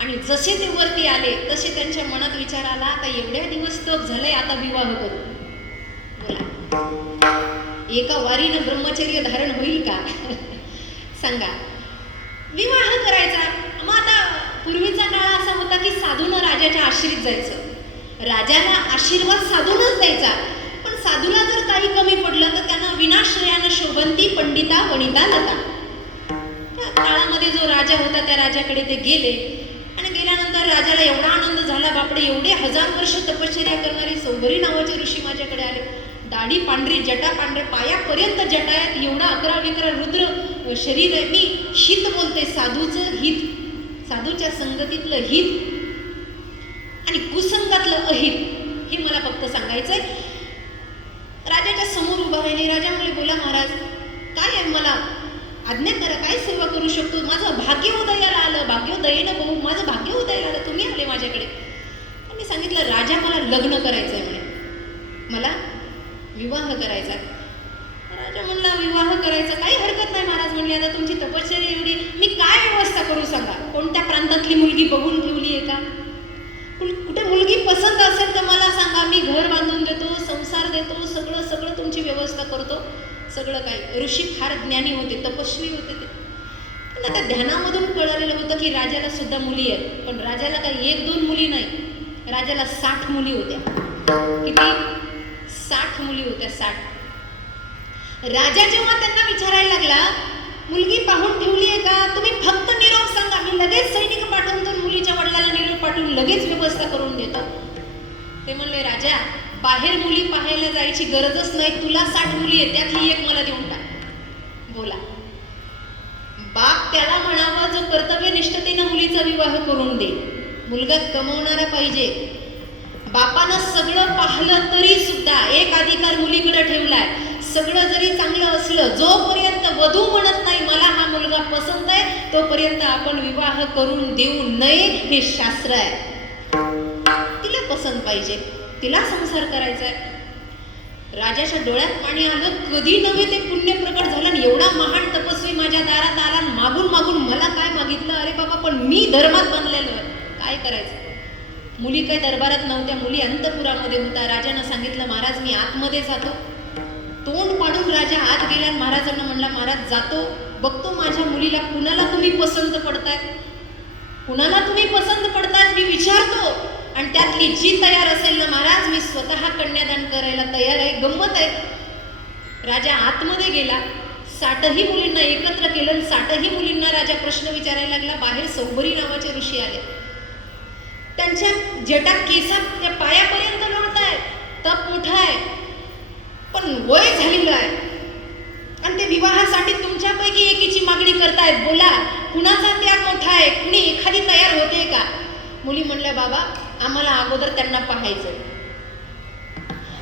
आणि जसे ते वरती आले तसे त्यांच्या मनात विचार आला, आता एवढ्या दिवस तप झालंय, आता विवाह करू. बोला, एका वारीनं ब्रह्मचर्य धारण होईल का? सांगा. विवाह करायचा. मग आता पूर्वीचा काळ असा होता की साधूनं राजाच्या आश्रित जायचं, राजाला आशीर्वाद साधूनच द्यायचा. पण साधूला जर काही कमी पडलं तर त्यांना विनाश्रयानं शोभंती पंडिता वनिता लता. त्या काळामध्ये जो राजा होता त्या राजाकडे ते गेले आणि गेल्यानंतर राजाला एवढा आनंद झाला, बापडे, एवढे 1000 वर्ष तपश्चर्या करणारे सौभरी नावाचे ऋषी माझ्याकडे आले. दाढी पांढरी, जटा पांढरे, पायापर्यंत जटा आहेत, एवढा 11-11 रुद्र शरीर आहे. मी हित बोलते, साधूचं हित, साधूच्या संगतीतलं हित आणि कुसंगातलं अहित, हे मला फक्त सांगायचंय. राजाच्या समोर उभा राहिले. राजा म्हणले, बोला महाराज, काय आहे, मला आज्ञा करा, काय सेवा करू शकतो? माझं भाग्य उदयाला आलं, भाग्योदयेनं बहु, माझं भाग्य उदयाला आलं, तुम्ही आले माझ्याकडे. मी सांगितलं, राजा, मला लग्न करायचं आहे म्हणे, मला विवाह करायचा. राजा म्हणला, विवाह करायचा काही हरकत नाही महाराज. म्हणले, आता तुमची तपश्चर्या एवढी, मी काय व्यवस्था करू सांगा? कोणत्या प्रांतातली मुलगी बघून ठेवली आहे का? कुठे मुलगी पसंत असेल तर मला सांगा, मी घर बांधून देतो, संसार देतो, सगळं सगळं तुमची व्यवस्था करतो, सगळं काही. ऋषी फार ज्ञानी होते, तपस्वी होते ते. पण आता ध्यानामधून कळलेलं होतं की राजाला सुद्धा मुली आहेत. पण राजाला काही 1-2 मुली नाही, राजाला 60 मुली होत्या. किती? 60 मुली होत्या, 60. राजा जेव्हा त्यांना विचारायला लागला, मुलगी पाहून ठेवली आहे का? तुम्ही फक्त निरोप सांगा, मी लगेच सैनिक पाठवून मुलीच्या वडिलाला निरोप पाठवून लगेच व्यवस्था करून देतो. ते म्हणले, राजा, बाहेर मुली पाहायला जायची गरजच नाही, तुला 60 मुली आहे, त्यातली एक मला देऊन टाक. बोला. बाप त्याला म्हणावा जो कर्तव्यनिष्ठतेनं मुलीचा विवाह करून दे. मुलगा कमवणारा पाहिजे. बापानं सगळं पाहिलं तरी सुद्धा एक अधिकार मुलीकडे ठेवलाय. सगळं जरी चांगलं असलं, जोपर्यंत वधू म्हणत नाही मला हा मुलगा पसंत आहे, तोपर्यंत आपण विवाह करून देऊ नये, हे शास्त्र आहे. तिला पसंत पाहिजे, तिला संसार करायचा आहे. राजाच्या डोळ्यात पाणी आलं. कधी नव्हे ते पुण्य प्रकट झालं आणि एवढा महान तपस्वी माझ्या दारात आला, मागून मागून मला काय मागितलं? अरे बाबा, पण मी धर्मात बांधलेलो आहे, काय करायचं? मुली काही दरबारात नव्हत्या, मुली अंतपुरामध्ये होता. राजानं सांगितलं, महाराज मी आतमध्ये जातो. तोंड पाडून राजा आत गेल्या. महाराजांना म्हणला, महाराज जातो, बघतो माझ्या मुलीला कुणाला तुम्ही पसंत पडताय, कुणाला तुम्ही पसंत पडताय मी विचारतो, आणि त्यातली जी तयार असेल ना महाराज, मी स्वतः कन्यादान करायला तयार आहे. गंमत आहे. राजा आतमध्ये गेला, 60ही मुलींना एकत्र केलं. 60ही मुलींना राजा प्रश्न विचारायला लागला. बाहेर सौभरी नावाचे ऋषी आले. त्यांच्या जटा केसात त्या पायापर्यंत लोळताय. तप मोठा आहे, पण वय झालेलं आहे, आणि ते विवाहासाठी तुमच्यापैकी एकीची मागणी करतायत. बोला, कुणाचा त्याग मोठा आहे? कुणी एखादी तयार होते का? मुली म्हणल्या, बाबा आम्हाला अगोदर त्यांना पाहायचं.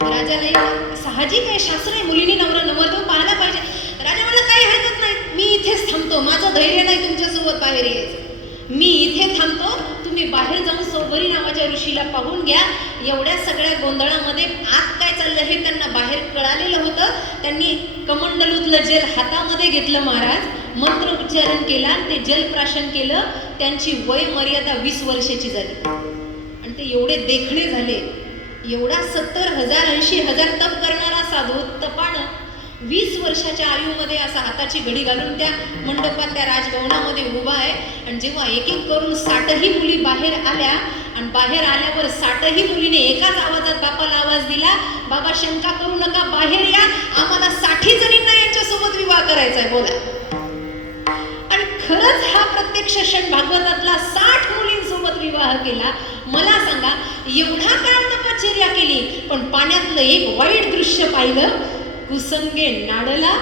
राजाला साहजिक आहे, शास्त्र आहे, मुलीने नवरदेव पाहायला पाहिजे. राजा म्हणला, काही हरकत नाही, मी इथेच थांबतो, माझं धैर्य नाही तुमच्यासोबत बाहेर यायचं, मी इथे थांबतो, तुम्ही बाहेर जाऊन सौभरी नावाच्या ऋषीला पाहून घ्या. एवढ्या सगळ्या गोंधळामध्ये आत काय चाललं हे त्यांना बाहेर कळालेलं होतं. त्यांनी कमंडलूतलं जेल हातामध्ये घेतलं. महाराज मंत्रोच्चारण केला, ते जलप्राशन केलं. त्यांची वय मर्यादा 20 वर्षाची झाली आणि ते एवढे देखणे झाले. एवढा 70,000 80,000 तप करणारा साधू तपानं 20 वर्षाच्या आयुमध्ये असा हाताची घडी घालून त्या मंडपात त्या राजभवनामध्ये उभा आहे. आणि जेव्हा एक एक करून 60ही मुली बाहेर आल्या आणि बाहेर आल्यावर 60ही मुलीने एकाच आवाजात बापाला आवाज दिला, बाबा शंका करू नका, बाहेर या, आम्हाला 60 जणींना यांच्यासोबत विवाह करायचा आहे, बोला. आणि खरंच हा प्रत्यक्ष क्षण भागवतातला 60 मुलींसोबत विवाह केला. मला सांगा, एवढा काळ तपश्चर्या केली पण पाण्यातलं एक वाईट दृश्य पाहिलं, कुसंगे नाडला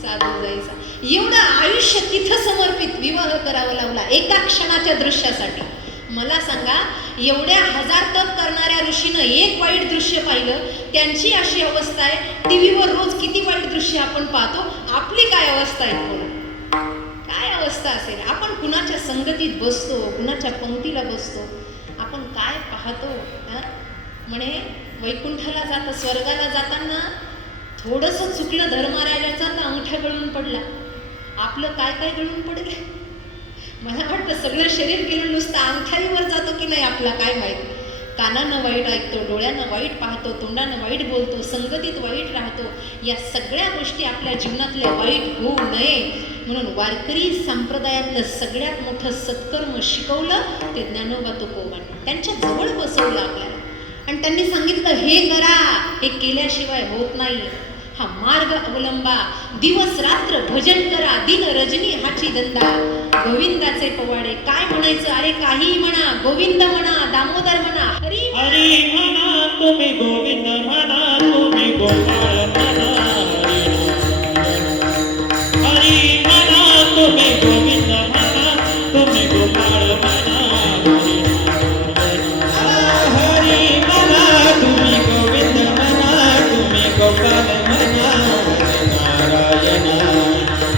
साधू जायचा. एवढं आयुष्य तिथं समर्पित विवाह करावा लावला एका क्षणाच्या दृश्यासाठी. मला सांगा, एवढ्या 1000 तप करणाऱ्या ऋषीनं एक वाईट दृश्य पाहिलं, त्यांची अशी अवस्था आहे. टीव्हीवर रोज किती वाईट दृश्य आपण पाहतो, आपली काय अवस्था आहे, बोला. काय अवस्था असेल? आपण कुणाच्या संगतीत बसतो, कुणाच्या पंक्तीला बसतो, आपण काय पाहतो. म्हणे वैकुंठाला जाता, स्वर्गाला जाताना थोडंसं चुकलं धर्मराजाचा तर अंगठा गळून पडला. आपलं काय काय गळून पडेल? मला वाटतं सगळं शरीर गेलं, नुसतं अंगठाईवर जातो की नाही आपला काय माहिती. कानानं वाईट ऐकतो, डोळ्यानं वाईट पाहतो, तोंडानं वाईट बोलतो, संगतीत वाईट राहतो. या सगळ्या गोष्टी आपल्या जीवनातल्या वाईट होऊ नये म्हणून वारकरी संप्रदायातलं सगळ्यात मोठं सत्कर्म शिकवलं ते ज्ञानोबा तुकोबांनी. त्यांच्या जवळ बसवलं आपल्याला आणि त्यांनी सांगितलं, हे करा, हे केल्याशिवाय होत नाही. हा मार्ग अवलंबा, दिवस रात्र भजन करा, दिन रजनी हाची धंदा. गोविंदाचे पवाडे काय म्हणायचं? अरे काही म्हणा, गोविंद म्हणा, दामोदर म्हणा, हरी हरी म्हणा, तुम्ही गोविंद म्हणा, तुम्ही गोपाळ म्हणा. हरी म्हणा, तुम्ही गोविंद म्हणा, तुम्ही गोपाळ म्हणा. हरी म्हणा, तुम्ही गोविंद म्हणा, तुम्ही गोपाळ म्हणा. नारायण.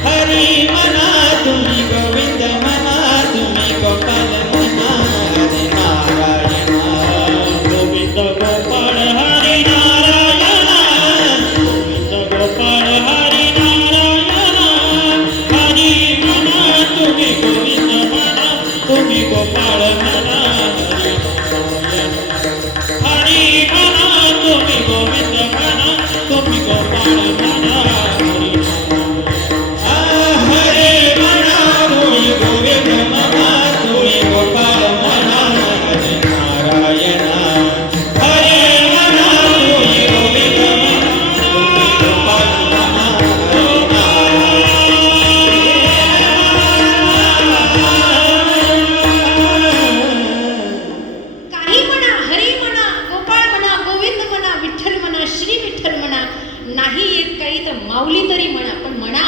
हरी म्हणा, तुम्ही गोविंद म्हणा, तुम्ही गोपाळ म्हणा. नारायण. गोविंद गोपाळ हरी नारायण. गोविंद गोपाळ हरी नारायण. हरी म्हणा, तुम्ही गोविंद म्हणा, तुम्ही गोपाळ म्हणा. हरी म्हणा, तुम्ही गोविंद म्हणा, तुम्ही गोपाळ म्हणा. हरी म्हणा, तुम्ही गोविंद म्हणा, तुम्ही गोपाळ म्हणा. नारायण. हरी म्हणा, तुम्ही गोविंद म्हणा, तुम्ही गोपाळ म्हणा. काही म्हणा, हरी म्हणा, गोपाळ म्हणा, गोविंद म्हणा, विठ्ठल म्हणा, श्री विठ्ठल म्हणा. नाही येत काही तर माऊली तरी म्हणा, पण म्हणा.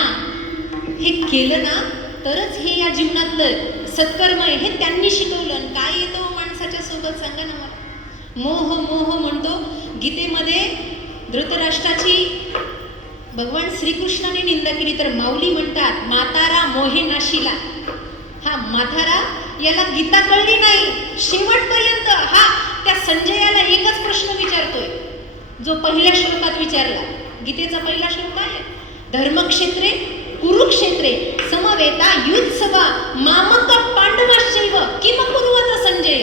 हे केलं ना तरच हे या जीवनातलं सत्कर्म आहे, हे त्यांनी शिकवलं. आणि काय येतो माणसाच्या सोबत, सांगा ना मला. मोह मोह म्हणतो गीतेमध्ये. धृतराष्ट्राची भगवान श्रीकृष्णाने निंदा केली तर माऊली म्हणतात, म्हातारा मोहे नाशिला. हा म्हातारा, याला गीता कळली नाही शेवटपर्यंत. हा त्या संजयाला एकच प्रश्न विचारतोय जो पहिल्या श्लोकात विचारला. गीतेचा पहिला श्लोक आहे, धर्मक्षेत्रे कुरुक्षेत्रे समवेता युत्सवा मामक पांडवाश्चैव किम कुर्वत संजय.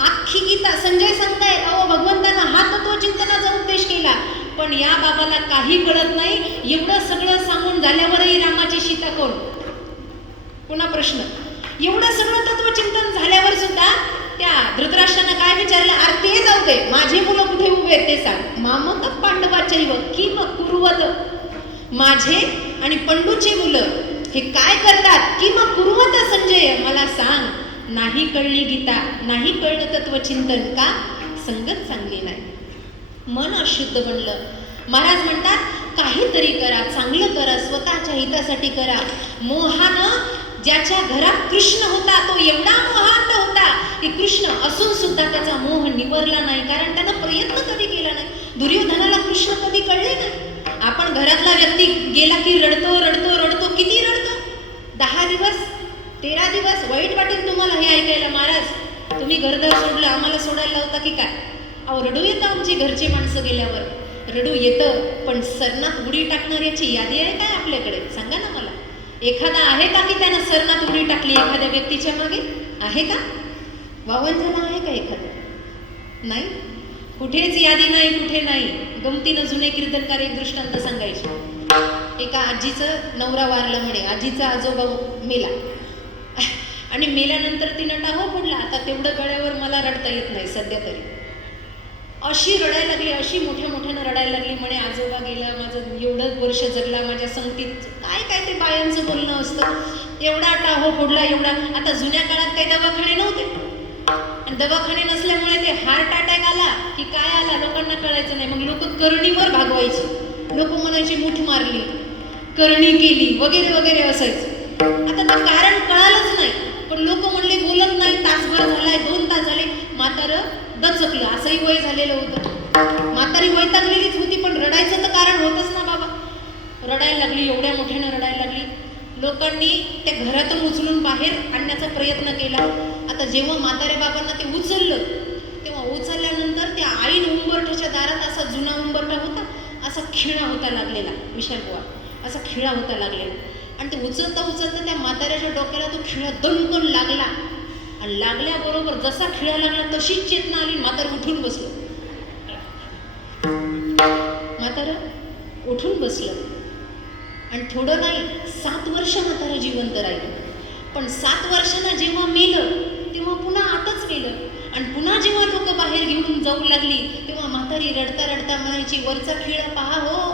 अख्खी गीता संजय सांगताय, अहो भगवंतानं हा तत्वचिंतनाचा उपदेश केला, पण या बाबाला काही कळत नाही. एवढं सगळं सांगून झाल्यावरही रामाची सीता कोण? पुन्हा प्रश्न. एवढं सगळं तत्वचिंतन झाल्यावर सुद्धा त्या धृतराष्ट्रानं काय विचारलं? अरे ते जाऊ दे, माझे मुलं कुठे उभे आहेत ते सांग. मामक पांडवाचैव किम कुर्वत. माझे आणि पंडूचे मुलं हे काय करतात? किम कुर्वत संजय, मला सांग. नाही कळली गीता, नाही कळलं तत्वचिंतन. का? संगत चांगली नाही, मन अशुद्ध बनलं. महाराज म्हणतात, काहीतरी करा, चांगलं करा, स्वतःच्या हितासाठी करा. मोहानं ज्याच्या घरात कृष्ण होता तो एवढा मोहांत होता की कृष्ण असून सुद्धा त्याचा मोह निवरला नाही, कारण त्यानं प्रयत्न कधी केला नाही. दुर्योधनाला कृष्ण कधी कळले नाही. आपण घरातला व्यक्ती गेला की रडतो रडतो रडतो. किती रडतो? 10 दिवस 13 दिवस. वाईट वाटेल तुम्हाला हे ऐकायला, महाराज तुम्ही घरदार सोडलं, आम्हाला सोडायला लावता की काय? अहो रडू येतं आमची घरचे माणसं गेल्यावर, रडू येतं. पण सरनात उडी टाकणाऱ्याची यादी आहे काय आपल्याकडे? सांगा ना मला. एखादा आहे का की त्यानं सरनात उडी टाकली एखाद्या व्यक्तीच्या मागे? आहे का? वावंजाला आहे का एखादं? नाही. कुठेच यादी नाही, कुठे नाही. गमतीनं जुने कीर्तनकार एक दृष्टांत सांगायचे. एका आजीचं नवरा वारलं म्हणे, आजीचा आजोबा मेला आणि मेल्यानंतर तिनं टाहो पडला, आता तेवढं गळ्यावर मला रडता येत नाही सध्या तरी. अशी रडायला लागली, अशी मोठ्या मोठ्यानं रडायला लागली म्हणे, आजोबा गेला, माझं एवढं वर्ष जगला माझ्या संगतीत. काय काय ते बायांचं बोलणं असतं. एवढा टाहो फोडला, एवढा. आता जुन्या काळात काही दवाखाने नव्हते आणि दवाखाने नसल्यामुळे ते हार्ट अटॅक आला की काय आला लोकांना कळायचं नाही. मग लोक करणीवर भागवायची. लोक म्हणायची मूठ मारली, करणी केली वगैरे वगैरे असायचं. आता ते कारण कळालंच नाही, पण लोक म्हणले बोलत नाही, तासभर झालाय, 2 तास झाले, म्हातारं दचकलं. असंही वय झालेलं होतं. म्हातारी वैतागलेलीच होती, पण रडायचं तर कारण होतच ना बाबा. रडायला लागली, एवढ्या मोठ्यानं रडायला लागली. लोकांनी त्या घरातून उचलून बाहेर आणण्याचा प्रयत्न केला. आता जेव्हा म्हाताऱ्या बाबांना ते उचललं, तेव्हा उचलल्यानंतर त्या आईन उंबरठ्याच्या दारात असा जुना उंबरठा होता, असा खिळा होता लागलेला, विशाल बुवा, असा खिळा होता लागलेला. आणि ते उचलता उचलता त्या म्हाताऱ्याच्या डोक्याला तो खिळा दणकन लागला आणि लागल्याबरोबर जसा खिळा लागला तशीच चेतना आली. म्हातारं उठून बसलं. म्हातारं उठून बसलं आणि थोडं नाही, 7 वर्ष म्हातारं जिवंत राहिलं. पण 7 वर्षांना जेव्हा मेलं तेव्हा पुन्हा आतच गेलं. आणि पुन्हा जेव्हा लोक बाहेर घेऊन जाऊ लागली तेव्हा म्हातारी रडता रडता म्हणायची, वरचा खिळा पहा हो.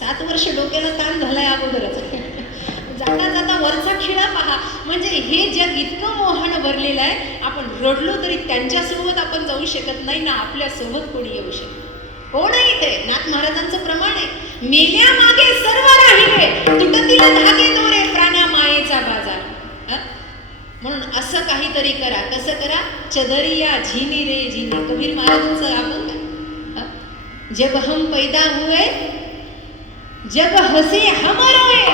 7 वर्ष डोक्याला ताण झालाय अगोदरच. जाता जाता वरचा खिळा पहा. म्हणजे हे जग इतकं मोहानं भरलेलं आहे, आपण रडलो तरी त्यांच्यासोबत आपण जाऊ शकत नाही ना, आपल्यासोबत कोणी येऊ शकत. कोणही ते नाथ महाराजांचं प्रमाण आहे, मेल्या मागे सर्व राहिले, तुटतील धागे दोरे प्राण्या मायेचा बाजार. म्हणून असं काहीतरी करा. कसं करा? चदरिया झिनी रे झिनी, कबीर महाराजांचं आपण काय, जब हम पैदा हुए जब हसे हम रोए,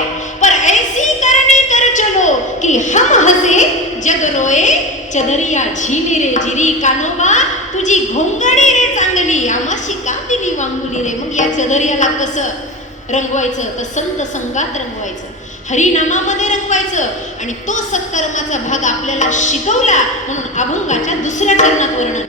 पर ऐसी करनी कर चलो कि हम हसे जग रोए. चदरिया झिनी रे झिरी, कानोबा तुझी घोंगडी रे चांगली, आमाशी कांदिली वांगुली रे. मग या चदरियाला कसं रंगवायचं? तर संत संगात रंगवायचं, हरिनामामध्ये रंगवायचं. आणि तो सत्कर्माचा भाग आपल्याला शिकवला म्हणून अभंगाच्या 2ऱ्या चरणात वर्णन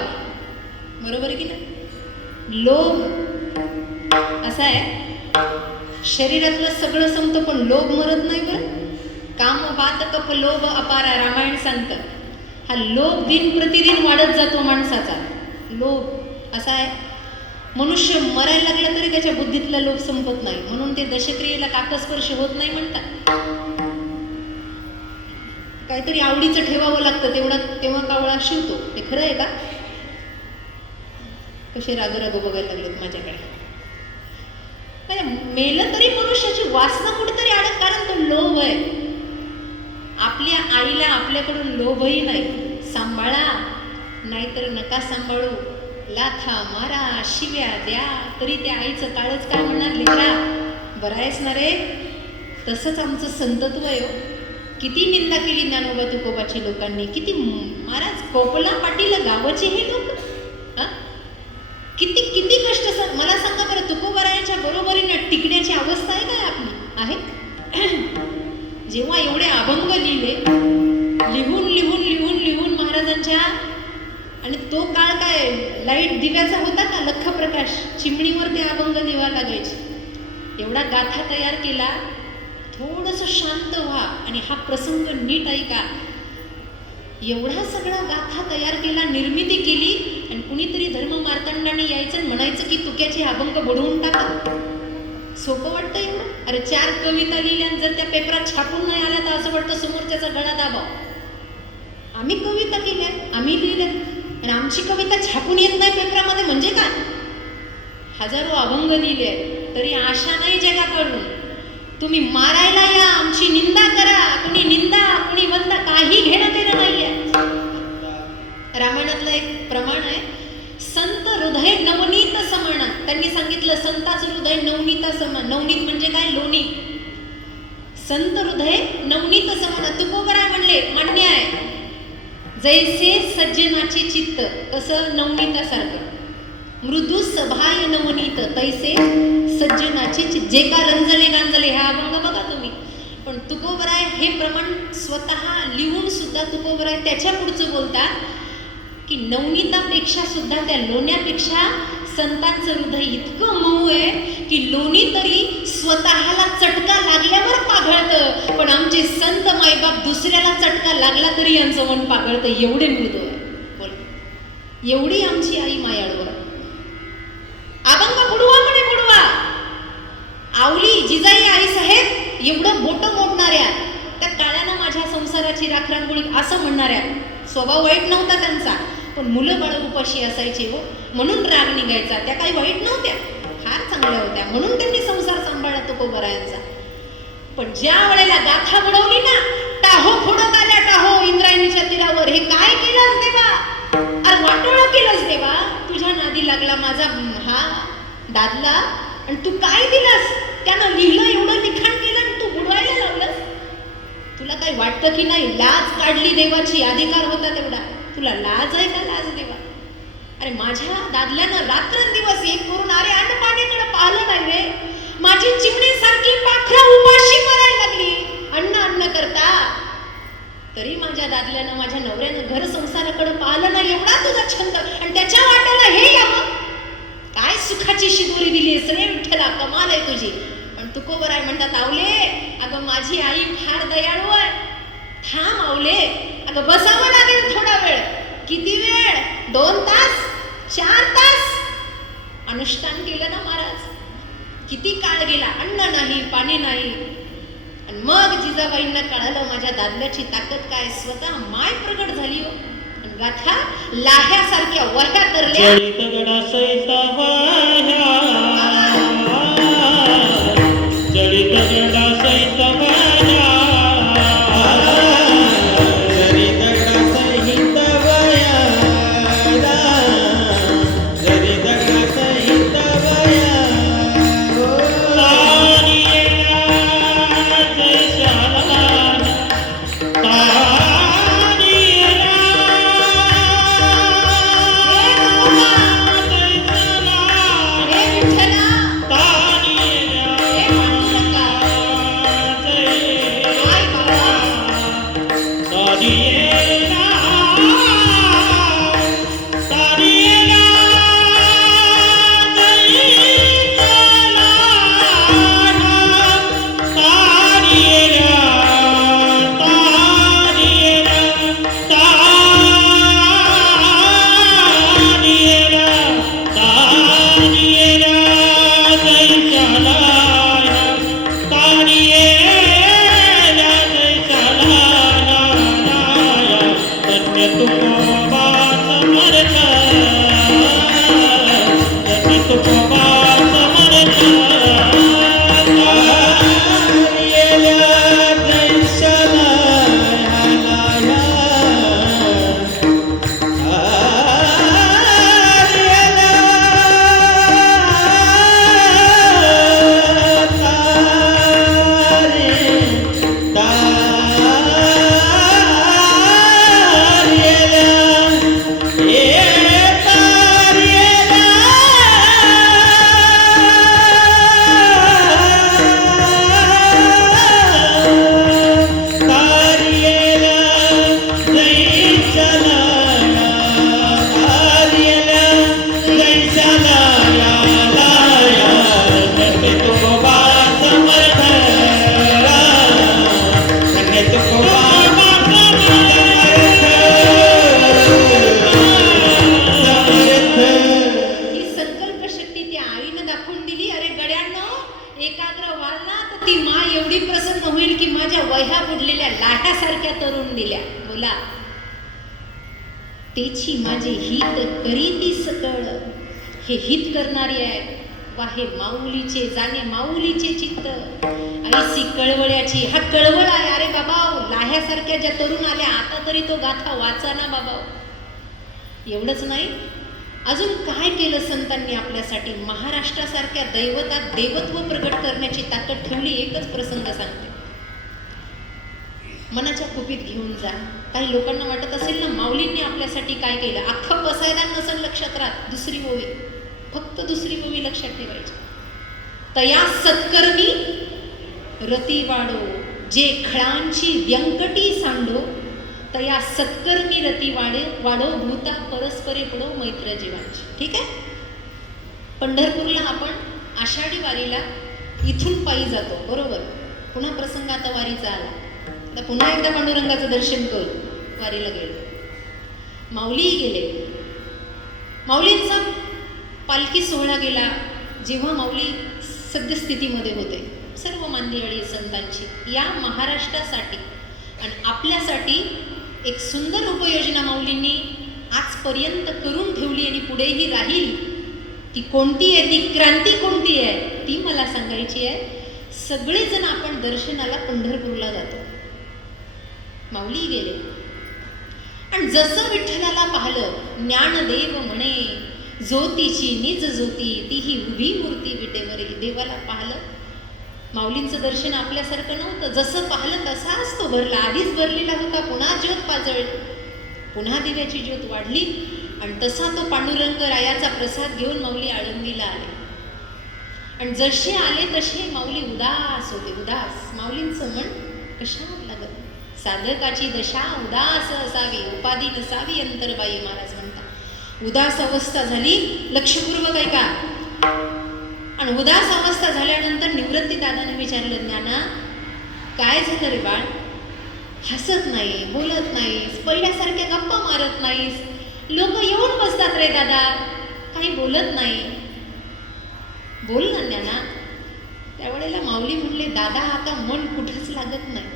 ठेवावा. बरोबर आहे की नाही? लोभ असा आहे, शरीरातलं सगळं संपतं पण लोभ मरत नाही बरं. काम बात कप लोभ अपारा, रामायण सांगतं. हा लोभ दिन प्रतिदिन वाढत जातो माणसाचा. लोभ असा आहे, मनुष्य मरायला लागला तरी त्याच्या बुद्धीतला लोभ संपत नाही. म्हणून ते दशक्रियेला काकस्पर्श होत नाही म्हणतात. काहीतरी आवडीचं ठेवावं लागतं, तेव्हा कावळा शिवतो. ते खरं आहे का? कसे राग बघायला लागलेत माझ्याकडे. मेलं तरी मनुष्याची वासना कुठेतरी अडक, कारण तो लोभ आहे. आपल्या आईला आपल्याकडून लोभही नाही. सांभाळा नाहीतर नका सांभाळू, लाथा मारा, शिव्या द्या, तरी त्या आईचं काळच काय म्हणणार, लेकरा बरं आहेस ना रे. तसंच आमचं संतत्व आहे. किती निंदा केली ज्ञानोबा तुकोबाची लोकांनी, किती महाराज कोपला पाटील गावाचे हे लोक, किती किती कष्ट. सर मला सांगा बरं, तुकोबारायांच्या बरोबरीनं टिकण्याची अवस्था आहे काय आपली? आहे? जेव्हा एवढे अभंग लिहिले, लिहून लिहून लिहून लिहून महाराजांच्या, आणि तो काळ काय लाईट दिव्याचा होता का? लख प्रकाश चिमणीवर ते अभंग लिहा लागायचे. एवढा गाथा तयार केला. थोडंसं शांत व्हा आणि हा प्रसंग नीट ऐका. एवढा सगळा गाथा तयार केला, निर्मिती केली, आणि कुणीतरी धर्म मार्तंडाने यायचं आणि म्हणायचं की तुक्याचे अभंग बुडवून टाका. सोपं वाटतं एवढं? अरे 4 कविता लिहिल्या, जर त्या पेपरात छापून नाही आल्या तर असं वाटतं समोरच्याचा गळा दाबाव. आम्ही कविता केल्या, आम्ही लिहिल्या, आणि आमची कविता छापून येत नाही पेपरामध्ये म्हणजे काय? हजारो अभंग लिहिले तरी आशा नाही जगाकडून. तुम्ही मारायला या, आमची निंदा करा, कुणी निंदा कुणी वंदा, काही घेणं देणं नाहीये. रामायणातलं एक प्रमाण आहे, संत हृदय नवनीत समान. त्यांनी सांगितलं संताचं हृदय नवनीता समान. नवनीत म्हणजे काय? लोणी. संत हृदय नवनीत समान. तुकोबराय म्हणले, मान्य आहे, जैसे सज्जनाचे चित्त, कसं नवनीतासारखं. मृदू सभाय नवनीत तैसे सज्जनाचे चित्त. जे का रंजले गांजले, हा अभंग बघा तुम्ही. पण तुकोबराय हे प्रमाण स्वतः लिहून सुद्धा तुकोबराय त्याच्या पुढचं बोलतात की नवनीतापेक्षा सुद्धा, त्या लोण्यापेक्षा संतांचं हृदय इतकं मऊ आहे की लोणी तरी स्वतःला चटका लागल्यावर पाघळतं, पण आमचे संत मायबाप दुसऱ्याला चटका लागला तरी यांचं मन पाघळतं, एवढे मृदू आहे. बोल, एवढी आमची आई मायाळू आहे. अभंग बुडवा म्हणे, बुडवा. आवली जिजाई आई साहेब एवढं बोट मोडणाऱ्या, त्या काळ्यानं माझ्या संसाराची राखरांगोळी असं म्हणणाऱ्या. स्वभाव वाईट नव्हता त्यांचा, पण मुलं बाळ उपाशी असायचे हो, म्हणून राग निघायचा. त्या काही वाईट नव्हत्या, फार चांगल्या होत्या, म्हणून त्यांनी संसार सांभाळला तुकोबरायांचा. पण ज्या वेळेला गाथा बुडवली ना, टाहो फोडत आल्या, टाहो इंद्रायणीच्या तीरावर. हे काय केलंस देवा? अरे वाटोळं केलंस देवा. तुझ्या नादी लागला माझा हा दादला, आणि तू काय दिलास? त्यानं लिहिलं, एवढं लिखाण केलं, आणि तू बुडवायला लावलंस. तुला काही वाटतं की नाही? लाज काढली देवाची, अधिकार होता तेवढा. तुला लाज आहे का? लाज देवा. अरे माझ्या दादल्यानं रात्रंदिवस एक करून, अरे अन्न पाण्याकडे पाहिलं नाही रे. माझी चिमणीसारखी पाखरं उपाशी मरायला लागली अन्न अन्न करता, तरी माझ्या दादल्यानं, माझ्या नवऱ्यानं घर संसाराकडे पाहिलं नाही. एवढा तुझा छंद, आणि त्याच्या वाट्याला हे यावं. काय सुखाची शिदोरी दिलीस रे विठ्ठला, कमाल आहे तुझी. पण तुकोबराय म्हणतात, आवले अगं माझी आई फार दयाळू आहे. थांब आवले, अगं बसावं लागेल थोडा वेळ. किती वेळ? 2 तास 4 तास अनुष्ठान केलं ना महाराज. किती काळ गेला, अन्न नाही पाणी नाही. आणि मग जिजाबाईंना कळालं माझ्या दादल्याची ताकद काय, स्वतः माय प्रगट झाली हो. आणि गाथा लाह्यासारख्या वह्या तरल्या. दगडा सैता वाह्या, जळी दगडा सैता वाह्या, जळी दगडा सहित वाह्या, जळी दगडा सहित वाह्या. तारी येण्या जैशाला, तारी येण्या जैशाला, करीती सकळ. हे हित करणारी आहे वा हे माऊलीचे जाणे माऊलीचे चित्त. ऐसी कळवळ्याची हा कळवळ आहे. अरे बाबा लाह्यासारख्या ज्या तरुण आल्या आता तरी तो गाथा वाचा ना बाबा. एवढंच नाही, अजून काय केलं संतांनी आपल्यासाठी. महाराष्ट्रासारख्या दैवतात देवत्व प्रकट करण्याची ताकद ठेवली. एकच प्रसंग सांगते, मनाच्या कुपीत घेऊन जा. काही लोकांना वाटत असेल ना माऊलींनी आपल्यासाठी काय केलं, अख्खं बसायला नसेल लक्षात राहत. दुसरी ओवी, फक्त दुसरी ओवी लक्षात ठेवायची. तया सत्कर्मी रती वाढो, जे खळांची व्यंकटी सांडो. तया सत्कर्मी रती वाढो, भूता परस्परे पडो मैत्र जीवांची. ठीक आहे. पंढरपूरला आपण आषाढी वारीला इथून पायी जातो, बरोबर. पुन्हा प्रसंग आता वारीचा आला. आता पुन्हा एकदा पांडुरंगाचं दर्शन करू. वारीला गेलो, माऊलीही गेले. माऊलींचा पालखी सोहळा गेला जेव्हा माऊली सद्यस्थितीमध्ये होते. सर्व मांदियाळी संतांची या महाराष्ट्रासाठी आणि आपल्यासाठी एक सुंदर उपाययोजना माऊलींनी आजपर्यंत करून ठेवली आणि पुढेही राहील. ती कोणती आहे, ती क्रांती कोणती आहे ती मला सांगायची आहे. सगळेजण आपण दर्शनाला पंढरपूरला जातो. माऊली गेले आणि जसं विठ्ठलाला पाहिलं, ज्ञानदेव म्हणे ज्योतीची निज ज्योती, तीही उभी मूर्ती विटेवरी. देवाला पाहिलं. माऊलींचं दर्शन आपल्यासारखं नव्हतं. जसं पाहिलं तसाच तो भरला. आधीच भरलेला होता, पुन्हा ज्योत पाजळली, पुन्हा दिव्याची ज्योत वाढली आणि तसा तो पांडुरंग रायाचा प्रसाद घेऊन माऊली आळंदीला आले. आणि जसे आले तसे माऊली उदास होते. उदास. माऊलींचं मन कशावर लागत. साधकाची दशा उदास असावी, उपाधी नसावी अंतरबाई. महाराज म्हणतात उदास अवस्था झाली. लक्षपूर्वक ऐका. आणि उदास अवस्था झाल्यानंतर निवृत्ती दादाने विचारलं, ज्ञाना काय झालं रे बाळ, हसत नाही, बोलत नाहीस, पहिल्यासारख्या गप्पा मारत नाहीस, लोक येऊन बसतात रे दादा, काही बोलत नाही, बोल ना ज्ञाना. त्यावेळेला माऊली म्हणले, दादा आता मन कुठंच लागत नाही.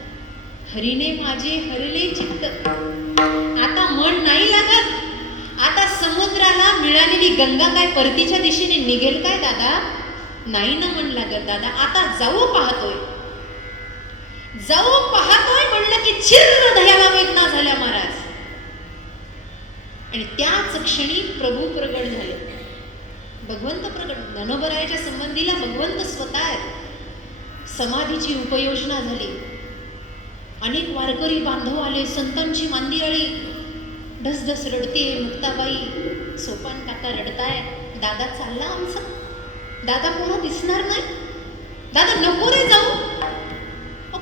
हरीने माझे हरले चित्त. आता मन नाही लागत. आता समुद्राला मिळालेली गंगा काय परतीच्या दिशेने निघेल काय दादा? नाही ना मन लागत दादा. आता जाऊ पाहतोय, जाऊ पाहतोय म्हणलं की चिर दह्याला वेदना झाल्या महाराज. आणि त्याच क्षणी प्रभू प्रगट झाले. भगवंत प्रगट. ज्ञानोबरायाच्या संबंधीला भगवंत स्वतः आहेत. समाधीची उपयोजना झाली. अनेक वारकरी बांधव आले. संतांची मांदियाळी ढसढस रडते. मुक्ताबाई सोपान काका रडताय. दादा चालला आमचा, दादा पुन्हा दिसणार नाही, दादा नको रे जाऊ.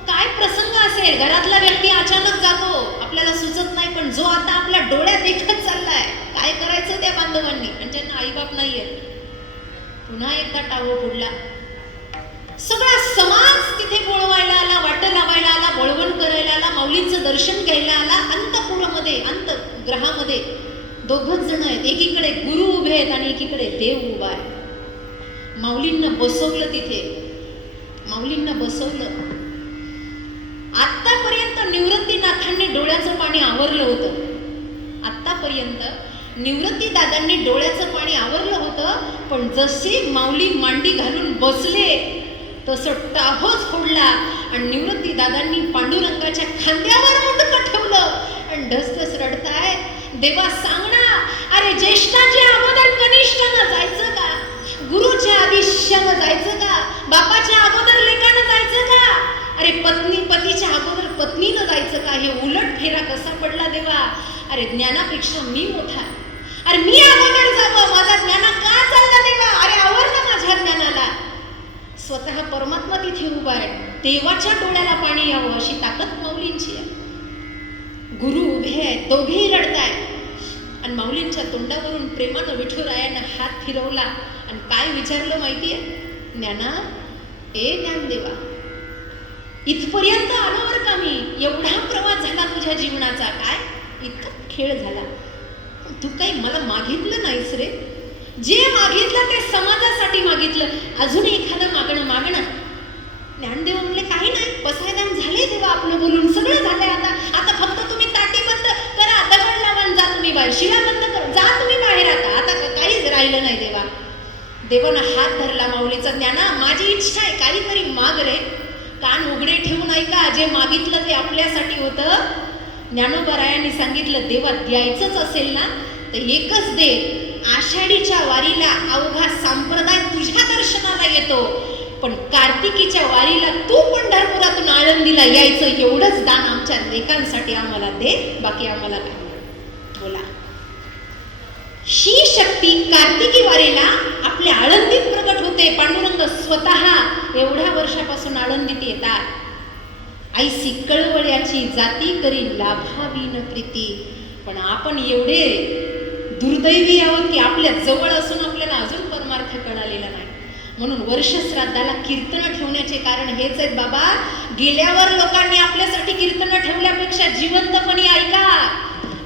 काय प्रसंग असेल, घरातला व्यक्ती अचानक जातो, आपल्याला सुचत नाही, पण जो आता आपल्या डोळ्यात देखत चाललाय, काय करायचं त्या बांधवांनी. आणि ज्यांना आईबाप नाहीये, पुन्हा एकदा टाळो फोडला. सगळा समाज तिथे बोलवायला आला, वाट लावायला आला, बळवण करायला आला, माऊलींचं दर्शन घ्यायला आला. अंतपुरामध्ये, अंतग्रहामध्ये दोघच जण आहेत. एकीकडे गुरु उभे आहेत आणि एकीकडे देव उभा आहे. माऊलींना बसवलं तिथे, माऊलींना बसवलं. आतापर्यंत निवृत्तीनाथांनी डोळ्याचं पाणी आवरलं होतं. आतापर्यंत निवृत्ती दादांनी डोळ्याचं पाणी आवरलं होतं. पण जसे माऊली मांडी घालून बसले तसं टाहोच फोडला आणि निवृत्ती दादांनी पांडुरंगाच्या खांद्यावर मुंडकं ठेवलं आणि ढसढस रडताय. देवा सांग ना, अरे ज्येष्ठाच्या अगोदर कनिष्ठानं जायचं का? गुरुच्या आधी शिष्यानं जायचं का? बापाच्या अगोदर लेकानं जायचं का? अरे पतीच्या अगोदर पत्नीनं जायचं का? हे उलट फेरा कसा पडला देवा? अरे ज्ञानापेक्षा मी मोठा आहे. अरे मी अगोदर जावं, माझा ज्ञाना का चालला देवा? अरे आवर ना माझ्या ज्ञानाला. स्वतः परमात्मा तिथे उभा आहे. देवाच्या डोळ्याला पाणी यावं अशी ताकद माऊलींची आहे. गुरु उभे आहेत, दोघेही रडतायत. आणि माऊलींच्या तोंडावरून प्रेमानं विठुरायानं हात फिरवला आणि काय विचारलं माहितीये? ज्ञाना, ए ज्ञानदेवा, इथपर्यंत आलो बरं का मी. एवढा प्रवास झाला तुझ्या जीवनाचा, काय इतका खेळ झाला. तू काही मला मागितलं नाहीस रे. जे मागितलं ते समाजासाठी मागितलं. अजून एखादं मागणं. ज्ञानदेव म्हणले, काही नाही, पसायदान झाले तेव्हा आपलं बोलून सगळं झालंय. आता फक्त तुम्ही ताटी बंद करा, दगड लावा, जा तुम्ही बाहेर, शिला बंद करा, जा तुम्ही बाहेर. देवानं हात धरला माऊलीचा, ज्ञाना माझी इच्छा आहे, काहीतरी माग रे. कान उघडे ठेवून ऐका, जे मागितलं ते आपल्यासाठी होतं. ज्ञानोबरायांनी सांगितलं, देवा द्यायचंच असेल ना तर एकच दे. आषाढीच्या वारीला अवघा संप्रदाय तुझ्या दर्शनाला येतो, पण कार्तिकीच्या वारीला तू पंढरपुरातून आळंदीला यायचं, एवढंच दान आमच्या लेकांसाठी आम्हाला दे, बाकी आम्हाला काय. बोला, ही शक्ती कार्तिकी वारीला आपल्या आळंदीत प्रकट होते. पांडुरंग स्वतः एवढ्या वर्षापासून आळंदीत येतात. ऐसी कळवळ्याची जाती करी लाभावीन प्रीती. पण आपण एवढे दुर्दैवी आहोत की आपल्या जवळ असून आपल्याला अजून परमार्थ कळालेला नाही. म्हणून वर्ष श्राद्धाला कीर्तन ठेवण्याचे कारण हेच आहेत बाबा. गेल्यावर लोकांनी आपल्यासाठी कीर्तन ठेवल्यापेक्षा जिवंतपणी ऐका.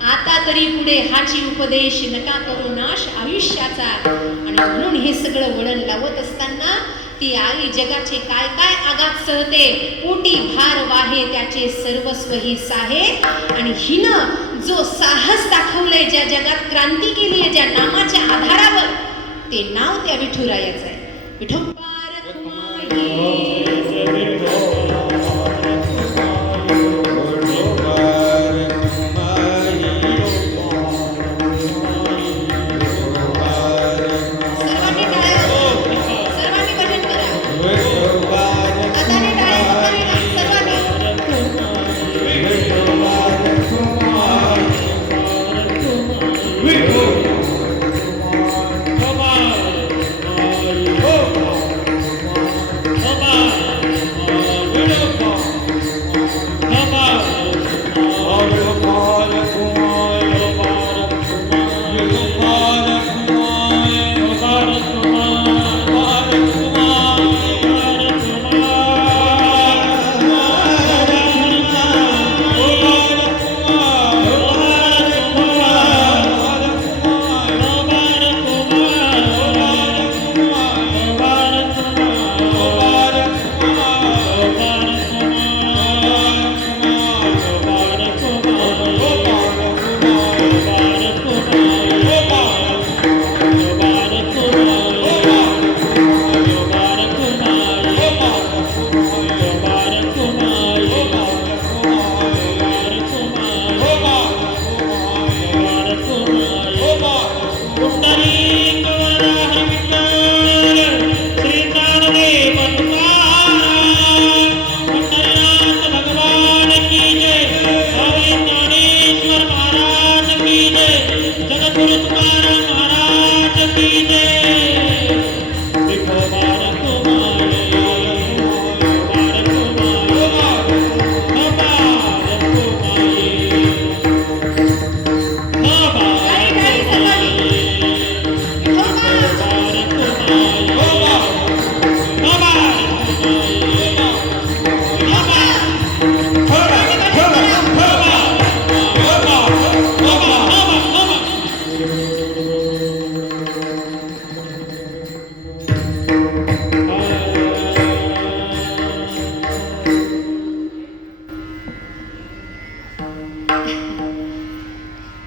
आता तरी पुढे हाची उपदेश नका करू नाश आयुष्याचा. आणि म्हणून हे सगळं वळण लावत असताना ती आई जगाचे काय काय आघात सहते. पोटी भार वाहे त्याचे सर्वस्व ही साहे. आणि हिनं जो साहस दाखवलंय, ज्या जगात क्रांती केली आहे, ज्या नामाच्या आधारावर, ते नाव त्या विठुरायाचं आहे. विठोबा रखुमाई.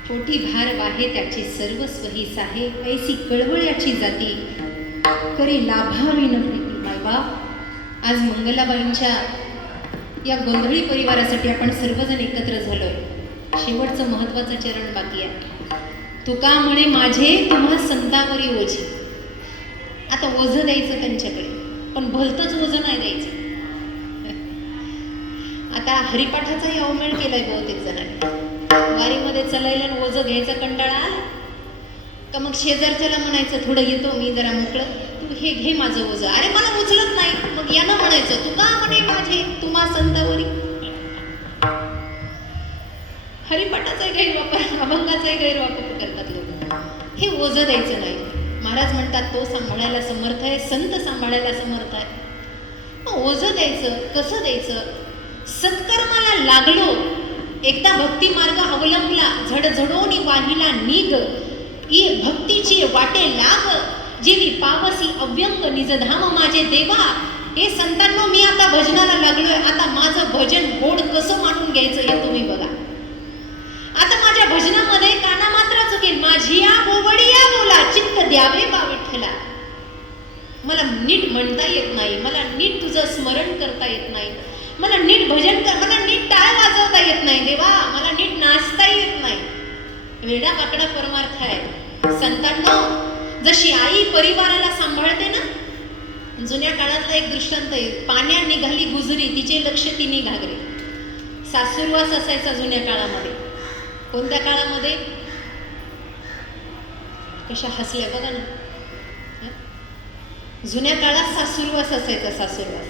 पोटी भार वाहे त्याचे सर्वस्व ही साहे. ऐसी कळवळ्याची जाती करी लाभावीन प्रीती. मायबाप, आज मंगलाबाईंच्या या गोंधळी परिवारासाठी आपण सर्वजण एकत्र झालोय. शेवटचं महत्वाचं चरण बाकी आहे. तुका म्हणे माझे तुम्हा संतावरी ओझी. आता ओझं द्यायचं त्यांच्याकडे, पण भलतंच ओझं नाही द्यायचं. आता हरिपाठाचाही अवमेळ केलाय बहुतेक जणांनी. वारीमध्ये चलायला ओझं घ्यायचा कंटाळा आला का मग शेजारच्याला म्हणायचं, थोडं येतो मी जरा मोकळं, तू हे घे माझं ओझं. अरे मला उचलत नाही, मग यानं म्हणायचं तुका म्हणे माझे तुम्हा संतावरी. हरिपाठाचाही गैरवापर, अभंगाचाही गैरवापर करतात लोक. हे ओझं द्यायचं नाही. महाराज म्हणतात तो सांभाळायला समर्थ आहे, संत सांभाळायला समर्थ आहे. मग ओझं द्यायचं कसं द्यायचं? सत्कर्माला लागलो, एकदा भक्ती मार्ग अवलंबला, झडझडोनी वाहिला निग, ई भक्तीची वाटे लाग, जेवी पावसी अव्यंग निजधाम माझे देवा. हे संतांनो, मी आता भजनाला लागलोय. आता माझं भजन गोड कसं मानून घ्यायचं हे तुम्ही बघा. आता माझ्या भजनामध्ये काना मात्र चुकेल, माझी या बोवडिया बोला चित्त द्यावे बा विठ्ठला. नीट म्हणता येत नाही, मला नीट तुझं स्मरण करता येत नाही, मला नीट भजन कर, मला नीट टाळ वाजवता येत नाही देवा, मला नीट नाचता येत नाही. वेडा वाकडा परमार्थ आहे. संतांनो, जशी आई परिवाराला सांभाळते ना, जुन्या काळातला एक दृष्टांत आहे. पाण्यात निघाली गुजरी, तिचे लक्ष तिन्ही घागरे. सासूरवास असायचा जुन्या काळामध्ये. कोणत्या काळामध्ये? कशा हसल्या बघा ना. जुन्या काळात सासूरवास असायचा, सासूरवास.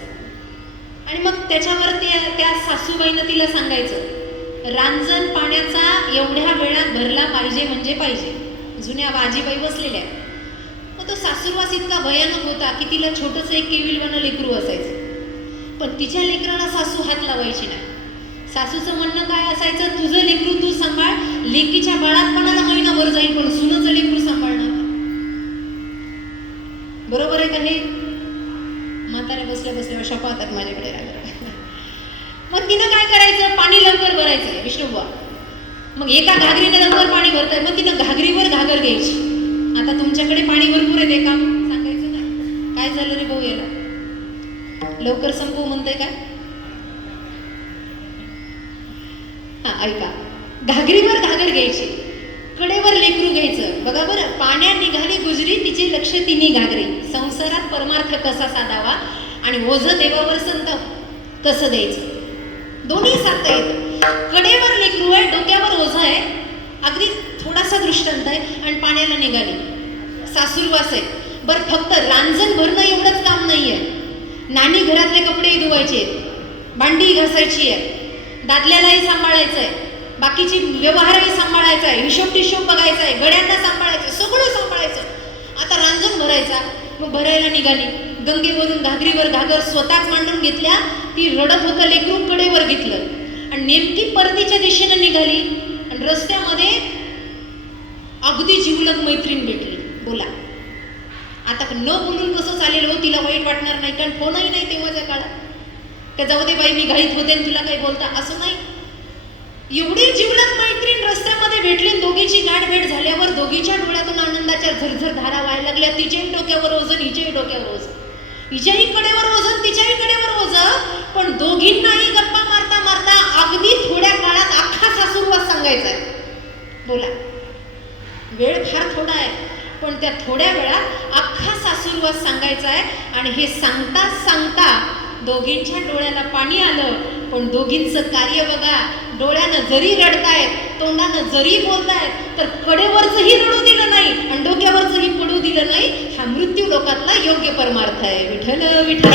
आणि मग त्याच्यावर त्या सासूबाईनं तिला सांगायचं, रांजण पाण्याचा एवढ्या वेळात भरला पाहिजे म्हणजे पाहिजे. जुन्या आजीबाई बसलेल्या. मग तो सासूरवास इतका भयानक होता की तिला छोटंसं एक केविलवानं लेकरू असायचं. पण तिच्या लेकराला सासू हात लावायची नाही. सासूचं म्हणणं काय असायचं, तुझं लेकरू तू सांभाळ, लेकीच्या बाळातपणाला महिनाभर जाईल पण सुनचं लेकरू सांभाळणार. बरोबर आहे का हे? म्हाताऱ्या बसल्या बसल्या शपातात माझ्याकडे राग. मग तिनं काय करायचं, पाणी लवकर भरायचंय विष्णुबुवा. मग एका घागरीने लवकर पाणी भरताय, मग तिनं घागरीवर घागर घ्यायची. आता तुमच्याकडे पाणी भरपूर आहे ते काम सांगायचं नाही. काय झालं रे भाऊ याला, लवकर संपवू म्हणते काय? हा ऐका, घागरीवर घागर घ्यायची, कडेवर लेकरू घ्यायचं. बघा बरं, पाण्यात निघाली गुजरी, तिचे लक्ष तिन्ही घागरी. संसारात परमार्थ कसा साधावा आणि ओझं देवावर संत कसं द्यायचं, दोन्ही साधता येतं. कडेवर लेकरू आहे, डोक्यावर ओझं आहे. अगदी थोडासा दृष्टांत आहे. आणि पाण्याला निघाली, सासूरवास आहे. बरं, फक्त रांजण भरणं एवढंच काम नाहीये. नानी घरातले कपडेही धुवायचे, भांडी घासायची आहे, दादल्यालाही सांभाळायचं आहे, बाकीची व्यवहारही सांभाळायचा आहे, हिशोब टिशोब बघायचा आहे, गड्यांना सांभाळायचं, सगळं सांभाळायचं. आता रांजण भरायचा. मग भरायला निघाली, गंगेवरून घागरीवर घागर स्वतःच मांडून घेतल्या. ती रडत होतं लेकरू, कडेवर घेतलं आणि नेमकी परतीच्या दिशेने निघाली. आणि रस्त्यामध्ये अगदी जिवलग मैत्रीण भेटली. बोला, आता न बोलून कसं चालेल हो, तिला वाईट वाटणार नाही, कारण फोनही नाही तेव्हाच्या काळात. का जाऊ दे बाई, मी घाईत होते आणि तुला काही बोलता, असं नाही. एवढी जिवलग मैत्रीण रस्त्यामध्ये भेटली. दोघीची गाठ भेट झाल्यावर दोघीच्या डोळ्यातून आनंदाच्या झरझर धारा व्हायला लागल्या. तिच्याही डोक्यावर ओझं, हिच्याही डोक्यावर ओझं, हिच्याही कडेवर ओझं, तिच्याही कडेवर ओझं. पण दोघींनाही गप्पा मारता मारता अगदी थोड्या काळात अख्खा सासूरवास सांगायचा आहे. बोला, वेळ फार थोडा आहे, पण त्या थोड्या वेळात अख्खा सासूरवास सांगायचा आहे. आणि हे सांगता सांगता दोघींच्या डोळ्याला पाणी आलं. पण दोघींचं कार्य बघा, डोळ्यानं जरी रडतायत, तोंडानं जरी बोलतायत, तर कडेवरचंही रडू दिलं नाही आणि डोक्यावरचंही पडू दिलं नाही. हा मृत्यू लोकातला योग्य परमार्थ आहे. विठ्ठल विठ्ठल.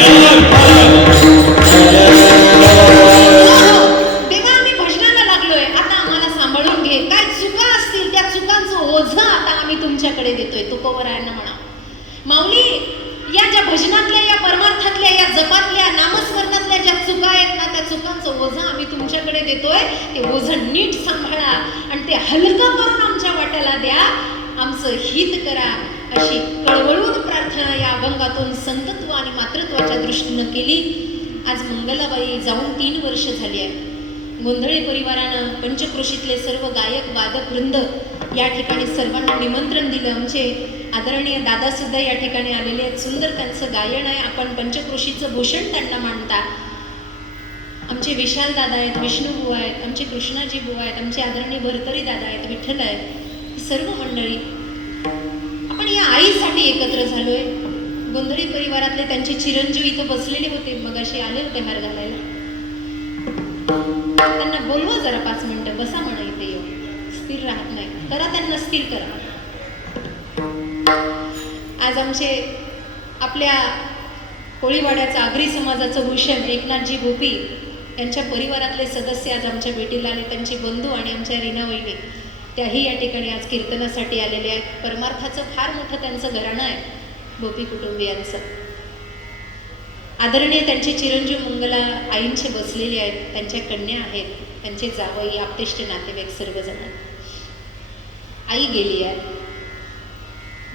तेव्हा आम्ही भजनाला लागलोय, आता आम्हाला सांभाळून घे. काय चुका असतील त्या चुकांचं ओझं आता आम्ही तुमच्याकडे देतोय. तुकोबरायांना म्हणा, माऊली, या ज्या भजनातल्या, या परमार्थातल्या, या जपातल्या, नामस्मरणातल्या ज्या चुका आहेत ना, त्या चुकांचं ओझं आम्ही तुमच्याकडे देतोय. ते ओझं नीट सांभाळा आणि ते हलकं करून आमच्या वाट्याला द्या. आमचं हित करा, अशी कळवळून प्रार्थना या अभंगातून संतत्व आणि मातृत्वाच्या दृष्टीनं केली. आज मंगलाबाई जाऊन 3 वर्ष झाली आहे. गोंधळे परिवारानं, पंचक्रोशीतले सर्व गायक वादक वृंद या ठिकाणी सर्वांना निमंत्रण दिलं. आमचे आदरणीय दादा सुद्धा या ठिकाणी आलेले आहेत. सुंदर त्यांचं गायन आहे. आपण पंचक्रोशीचं भूषण त्यांना मांडता. आमचे विशाल दादा आहेत, विष्णू बुवा आहेत, आमचे कृष्णाजी बुवा आहेत, आमचे आदरणीय भरतरी दादा आहेत, विठ्ठल आहेत. सर्व मंडळी आपण या आईसाठी एकत्र झालोय. गोंधळी परिवारातले त्यांचे चिरंजीव इथं बसलेले होते, मगाशी आले होते हार घालायला. त्यांना बोलवा जरा 5 मिनिटं, बसा म्हणा इथे येऊन. स्थिर राहत नाही, करा त्यांना स्थिर करा. आज आमचे आपल्या कोळीवाड्याचं आगरी समाजाचं भूषण एकनाथजी भोपी यांच्या परिवारातले सदस्य आज आमच्या भेटीला आले. त्यांचे बंधू आणि आमच्या रीना वहिनी त्याही या ठिकाणी आज कीर्तनासाठी आलेले आहेत. परमार्थाचं फार मोठं त्यांचं घराणं आहे भोपी कुटुंबियांचं. आदरणीय त्यांचे चिरंजीव मंगला आईंचे बसलेले आहेत, त्यांच्या कन्या आहेत, त्यांचे जावई, आपतेष्ट नातेवाईक सर्वजण. आई गेली आहे,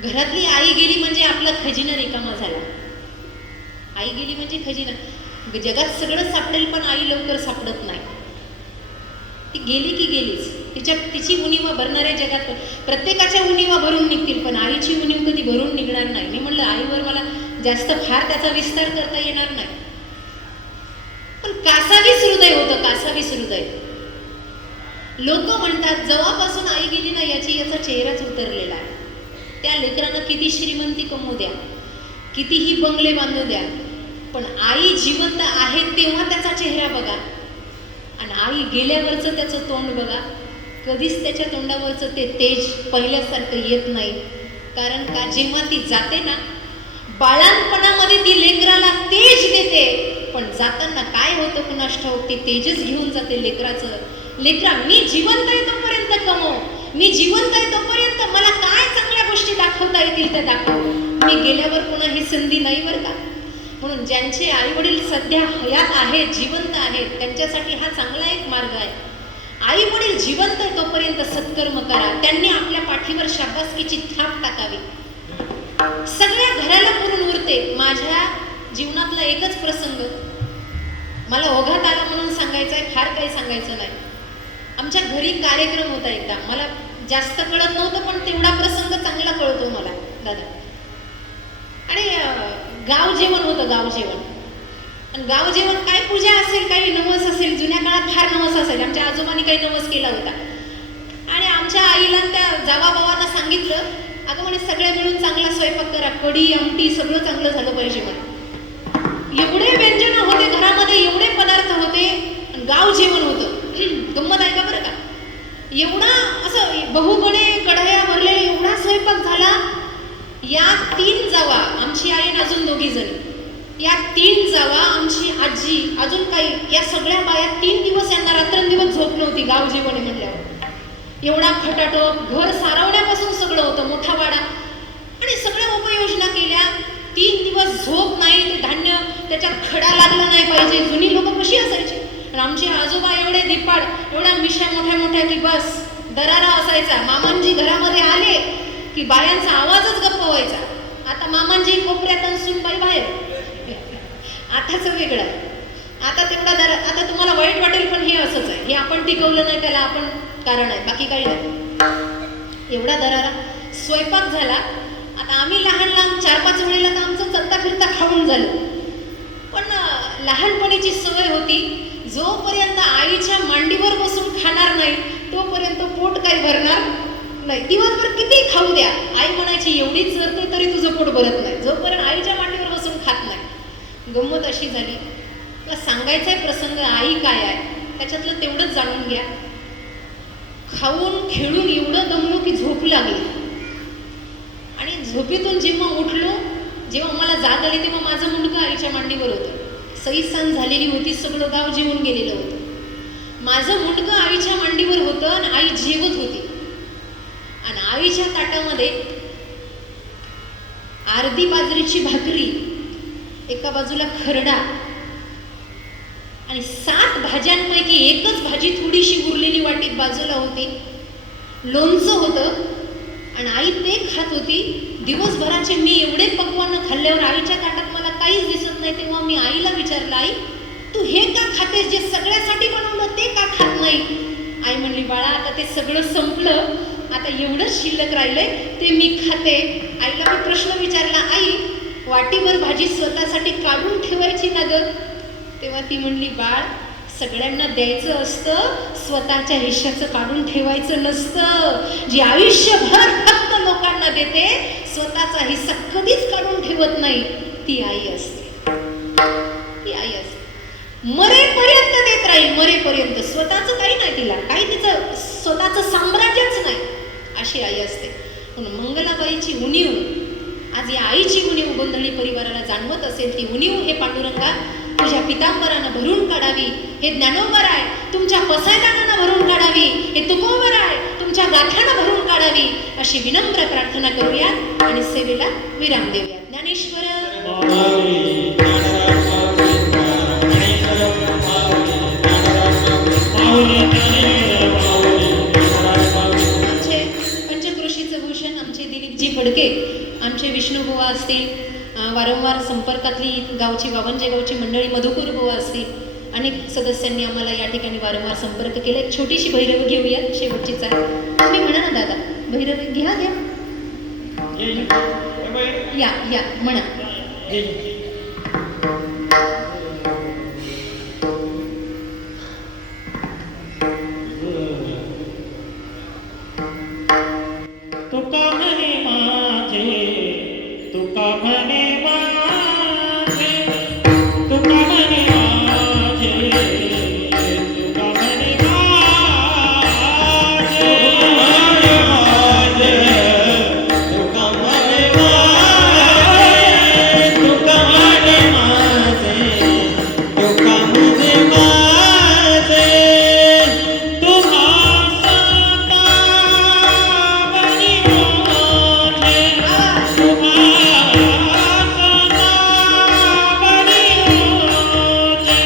घरातली आई गेली म्हणजे आपला खजिना रिकामा झाला. आई गेली म्हणजे खजिना. जगात सगळं सापडेल पण आई लवकर सापडत नाही. ती गेली की गेलीच. तिची उणीवा भरणाऱ्या जगात प्रत्येकाच्या उणीवा भरून निघतील, पण आईची उणीव कधी भरून निघणार नाही. मी म्हणलं, आईवर मला जास्त फार त्याचा विस्तार करता येणार नाही. पण कासावीस हृदय होतं, कासावीस हृदय. लोक म्हणतात जेव्हापासून आई गेली ना याचा चेहराच उतरलेला आहे. त्या लेकरांना किती श्रीमंती कमवू द्या, कितीही बंगले बांधू द्या, पण आई जिवंत आहे तेव्हा त्याचा चेहरा बघा आणि आई गेल्यावरचं त्याचं तोंड बघा. कधीच त्याच्या तोंडावरचं ते तेज पहिल्यासारखं येत नाही. कारण का जेव्हा ती जाते ना, बाळांपणामध्ये ती लेकराला तेज देते, पण जाताना काय होतं कुणास ठाऊक, ते तेजच घेऊन जाते लेकराचं. लेकरा, मी जिवंत आहे तोपर्यंत कमव, मी जिवंत आहे तोपर्यंत मला काय चांगल्या गोष्टी दाखवता येतील त्या दाखव. मी गेल्यावर पुन्हा ही संधी नाही बरं का. म्हणून ज्यांचे आई वडील सध्या हयात आहेत, जिवंत आहेत, त्यांच्यासाठी हा चांगला एक मार्ग आहे. आई वडील जिवंत आहे तोपर्यंत सत्कर्म करा. त्यांनी आपल्या पाठीवर शाबासकीची थाप टाकावी. सगळ्या घराला पुरून उरते. माझ्या जीवनातला एकच प्रसंग मला ओघात आला म्हणून सांगायचा आहे, फार काही सांगायचं नाही. आमच्या घरी कार्यक्रम होता एकदा, मला जास्त कळत नव्हतं पण तेवढा प्रसंग चांगला कळतो मला दादा. आणि गाव जेवण होतं, गाव जेवण. आणि गाव जेवण काय पूजा असेल, काही नवस असेल, जुन्या काळात फार नवस असेल. आमच्या आजोबांनी काही नवस केला होता आणि आमच्या आईला त्या जावाबावांना सांगितलं, अगं म्हणे सगळे मिळून चांगला स्वयंपाक करा, कढी आमटी सगळं चांगलं झालं पाहिजे म्हणे. एवढे व्यंजन होते घरामध्ये, एवढे पदार्थ होते, गाव जेवण होतं. गंमत आहे का बरं का. एवढा असं बहुगणे कढया भरलेला एवढा स्वयंपाक झाला. या 3 जावा, आमची आई आणि अजून 2 जणी, या 3 जावा, आमची आजी, अजून काही, या सगळ्या बाया 3 दिवस यांना रात्रंदिवस झोप नव्हती. गाव जेवण आहे म्हणल्यावर एवढा खटाटोप, घर सारवण्यापासून सगळं होतं, मोठा वाडा आणि सगळ्या उपाययोजना केल्या. 3 दिवस झोप नाही, ते धान्य त्याच्यात खडा लागला नाही पाहिजे. जुनी लोक कशी असायची. आमचे आजोबा एवढे धिप्पाड, एवढ्या मिशा मोठ्या मोठ्या की बस दरारा असायचा. मामांजी घरामध्ये आले की बायांचा आवाजच गप्प व्हायचा. आता मामांजी कोपऱ्यात आणि सुनबाई बाहेर. आताच वेगळं. आता तेवढा दरा, आता तुम्हाला वाईट वाटेल पण हे असंच आहे. हे आपण टिकवलं नाही, त्याला आपण कारण आहे, बाकी काही नाही. एवढा दरारा. स्वयंपाक झाला. आता आम्ही लहान लहान 4-5 वेळेला तर आमचं चलता फिरता खाऊन झालं. पण लहानपणीची सवय होती, जोपर्यंत आईच्या मांडीवर बसून खाणार नाही तोपर्यंत पोट काही भरणार नाही. दिवसभर किती खाऊ द्या, आई म्हणायची एवढीच चरते तरी तुझं पोट भरत नाही, जोपर्यंत आईच्या मांडीवर बसून खात नाही. गंमत अशी झाली. सांगायचा प्रसंग आई काय आहे त्याच्यातलं तेवढंच जाणून घ्या. खाऊन खेळून एवढं दमलो की झोप लागली आणि झोपेतून जेव्हा उठलो, जेव्हा मला जाग आली तेव्हा माझं मुंडकं आईच्या मांडीवर होतं. सईसांज झालेली होती, सगळं गाव जेवून गेलेलं होतं. माझं मुंडकं आईच्या मांडीवर होतं आणि आई जेवत होती. आणि आईच्या ताटामध्ये अर्धी बाजरीची भाकरी, एका बाजूला खरडा आणि 7 भाज्यांपैकी एकच भाजी थोडीशी उरलेली वाटीत बाजूला होती. लोणचं होतं आणि आई ते खात होती. दिवसभराचे मी एवढे पक्वान्न खाल्ल्यावर आईच्या ताटात मला काहीच दिसत नाही. तेव्हा मी आईला विचारलं, आई तू हे का खातेस, जे सगळ्यासाठी बनवलं ते का खात नाही. आई म्हणली, बाळा आता ते सगळं संपलं, आता एवढंच शिल्लक राहिलंय ते मी खाते. आईला मी प्रश्न विचारला, आई वाटीभर भाजी स्वतःसाठी काढून ठेवायची ना ग. तेव्हा ती म्हणली, बाळ सगळ्यांना द्यायचं असतं, स्वतःच्या हिश्श्याचं काढून ठेवायचं नसतं. जी आयुष्यभर फक्त लोकांना देते, स्वतःचा हिस्सा कधीच काढून ठेवत नाही, ती आई असते. ती आई असते. मरेपर्यंत देत राहील, मरेपर्यंत. स्वतःचं काही नाही तिला, काही तिचं स्वतःचं साम्राज्यच नाही, अशी आई असते. म्हणून मंगलाबाईची उणीव, आज या आईची उणीव गोंधळी परिवाराला जाणवत असेल, ती उणीव हे पांडुरंगा तुझ्या पितांबरानं भरून काढावी. हे ज्ञानोबर आहे, तुमच्या पसायदानानं भरून काढावी. हे तुकोबर आहे, तुमच्या गाथानं भरून काढावी. अशी विनम्र प्रार्थना करूया आणि सेवेला विराम देऊया. ज्ञानेश्वर आमचे पंचक्रोशीचं भूषण आमचे दिलीपजी फडके, आमचे विष्णुबुवा असतील, वारंवार संपर्कातली गावची वावंजे गावची मंडळी, मधुकर बुवा असतील, अनेक सदस्यांनी आम्हाला या ठिकाणी वारंवार संपर्क केला. एक छोटीशी भैरवी घेऊया, शेवटचीच आहे. तुम्ही म्हणा ना दादा, भैरवी घ्या घ्या, या या म्हणा. तुका म्हणे माझे, तुका म्हणे माझे, तुका म्हणे माझे, तुका म्हणे माझे, तुका म्हणे माझे, तुका म्हणे माझे, तुका म्हणे माझे, तुम्हा संता बनी मोठे, तुम्हा संता बनी मोठे,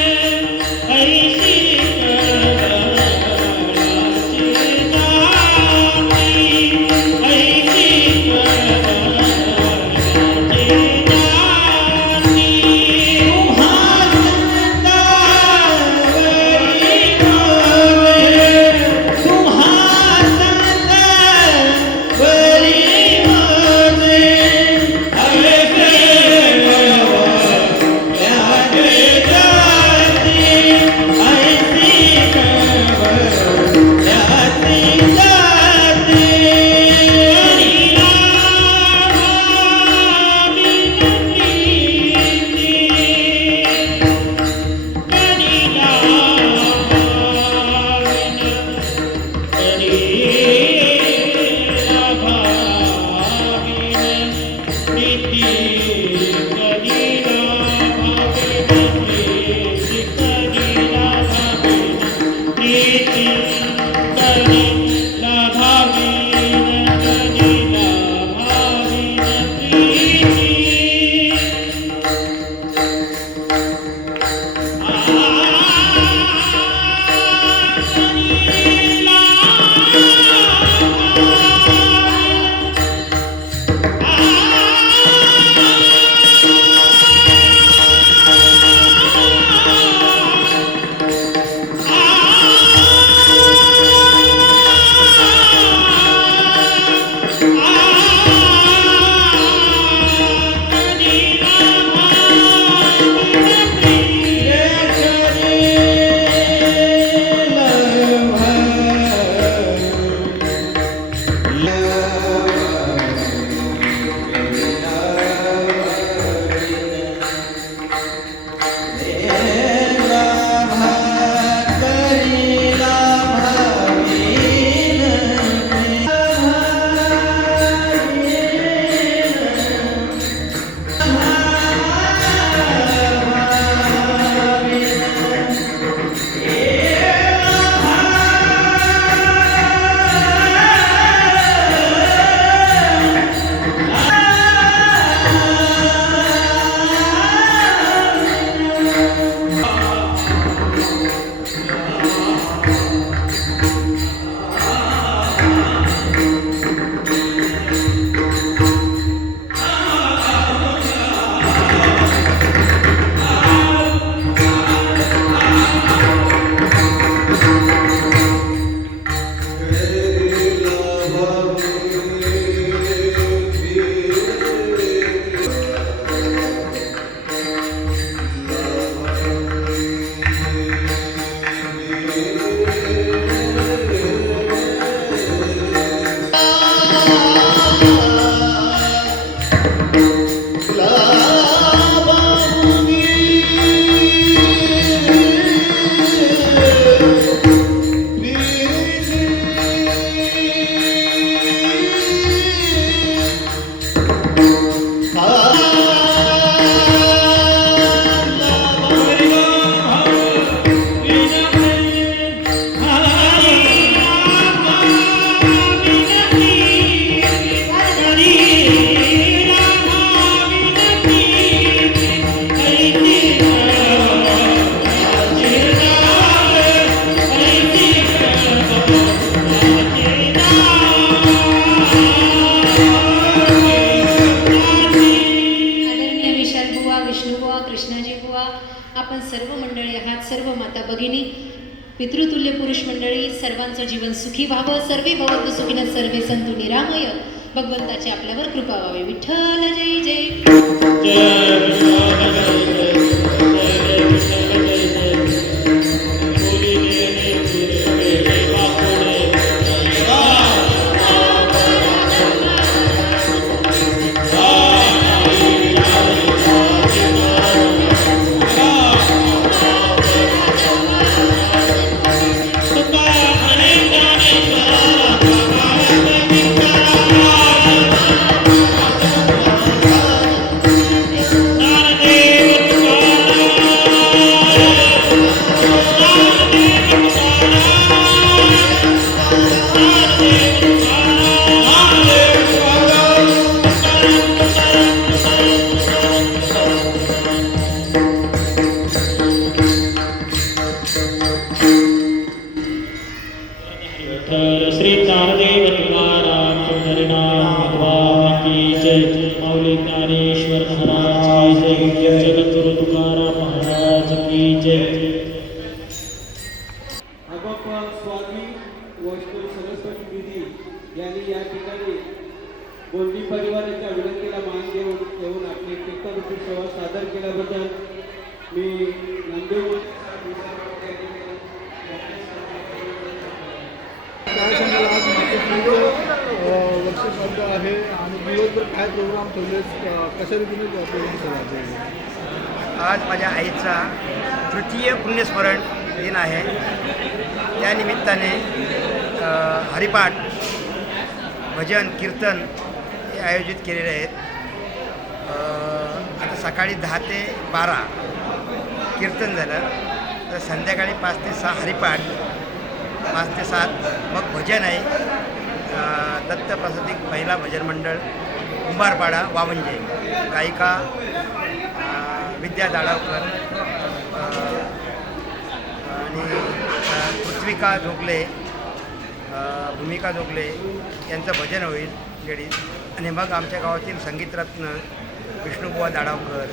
ऐशी करवळाची जाती, ऐशी करवळाची जाती, तुम्हा संता बनी मोठे, तुम्हा संता बनी मोठे, ऐशी करवळाची जाती, ऐशी करवळाची जाती, आपण सर्व मंडळी आहात, सर्व माता भगिनी, पितृतुल्य पुरुष मंडळी, सर्वांचं जीवन सुखी व्हावं. सर्वे भवन्तु सुखिनः, सर्वे सन्तु निरामय. भगवंताची आपल्यावर कृपा व्हावी. विठ्ठल जय जय. श्री ज्ञानदेव तुकाराम हरिनाम भगवान की जय। माऊली ज्ञानेश्वर महाराज की जय। जगद्गुरु तुकाराम महाराज की जय। आबाप्पा स्वामी वैष्णव सरस्वती दिदी यांनी या ठिकाणी गोंदी परिवाराच्या विनंतीला मान देऊन आपली कीर्तनरूपी सेवा सादर केल्याबद्दल मी नामदेव काय सांगाल आज मातृत्वाचं वर्ष शब्द आहे आणि दिवसभर काय प्रोग्राम ठेवले कशा रीतीने प्रोग्राम ठेवायचे? आज माझ्या आईचा तृतीय पुण्यस्मरण दिन आहे. त्या निमित्ताने हरिपाठ, भजन, कीर्तन हे आयोजित केलेले आहेत. आता सकाळी 10 ते 12 कीर्तन झालं, तर संध्याकाळी 5 ते 6 हरिपाठ, 5 ते 7 मग भजन आहे. दत्तप्रसादिक महिला भजन मंडळ कुंभारपाडा वावंजे, गायिका विद्या दाडावकर आणि पृथ्विका जोगले, भूमिका जोगले यांचं भजन होईल लेडीज. आणि मग आमच्या गावातील संगीतरत्न विष्णुबुवा दाडावकर,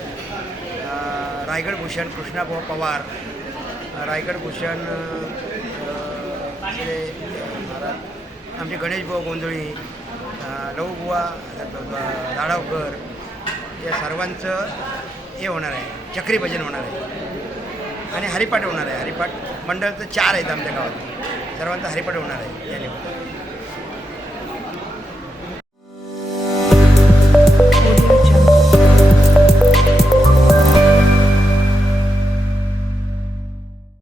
रायगडभूषण कृष्णाबुवा पवार, रायगडभूषण आमचे गणेशबुवा गोंधळी, लवबुवा दाडावकर या सर्वांचं हे होणार आहे. चक्री भजन होणार आहे आणि हरिपाठ होणार आहे. हरिपाठ मंडळ तर 4 आहेत आमच्या गावात, सर्वांचं हरिपाठ होणार आहे या निमित्ताने.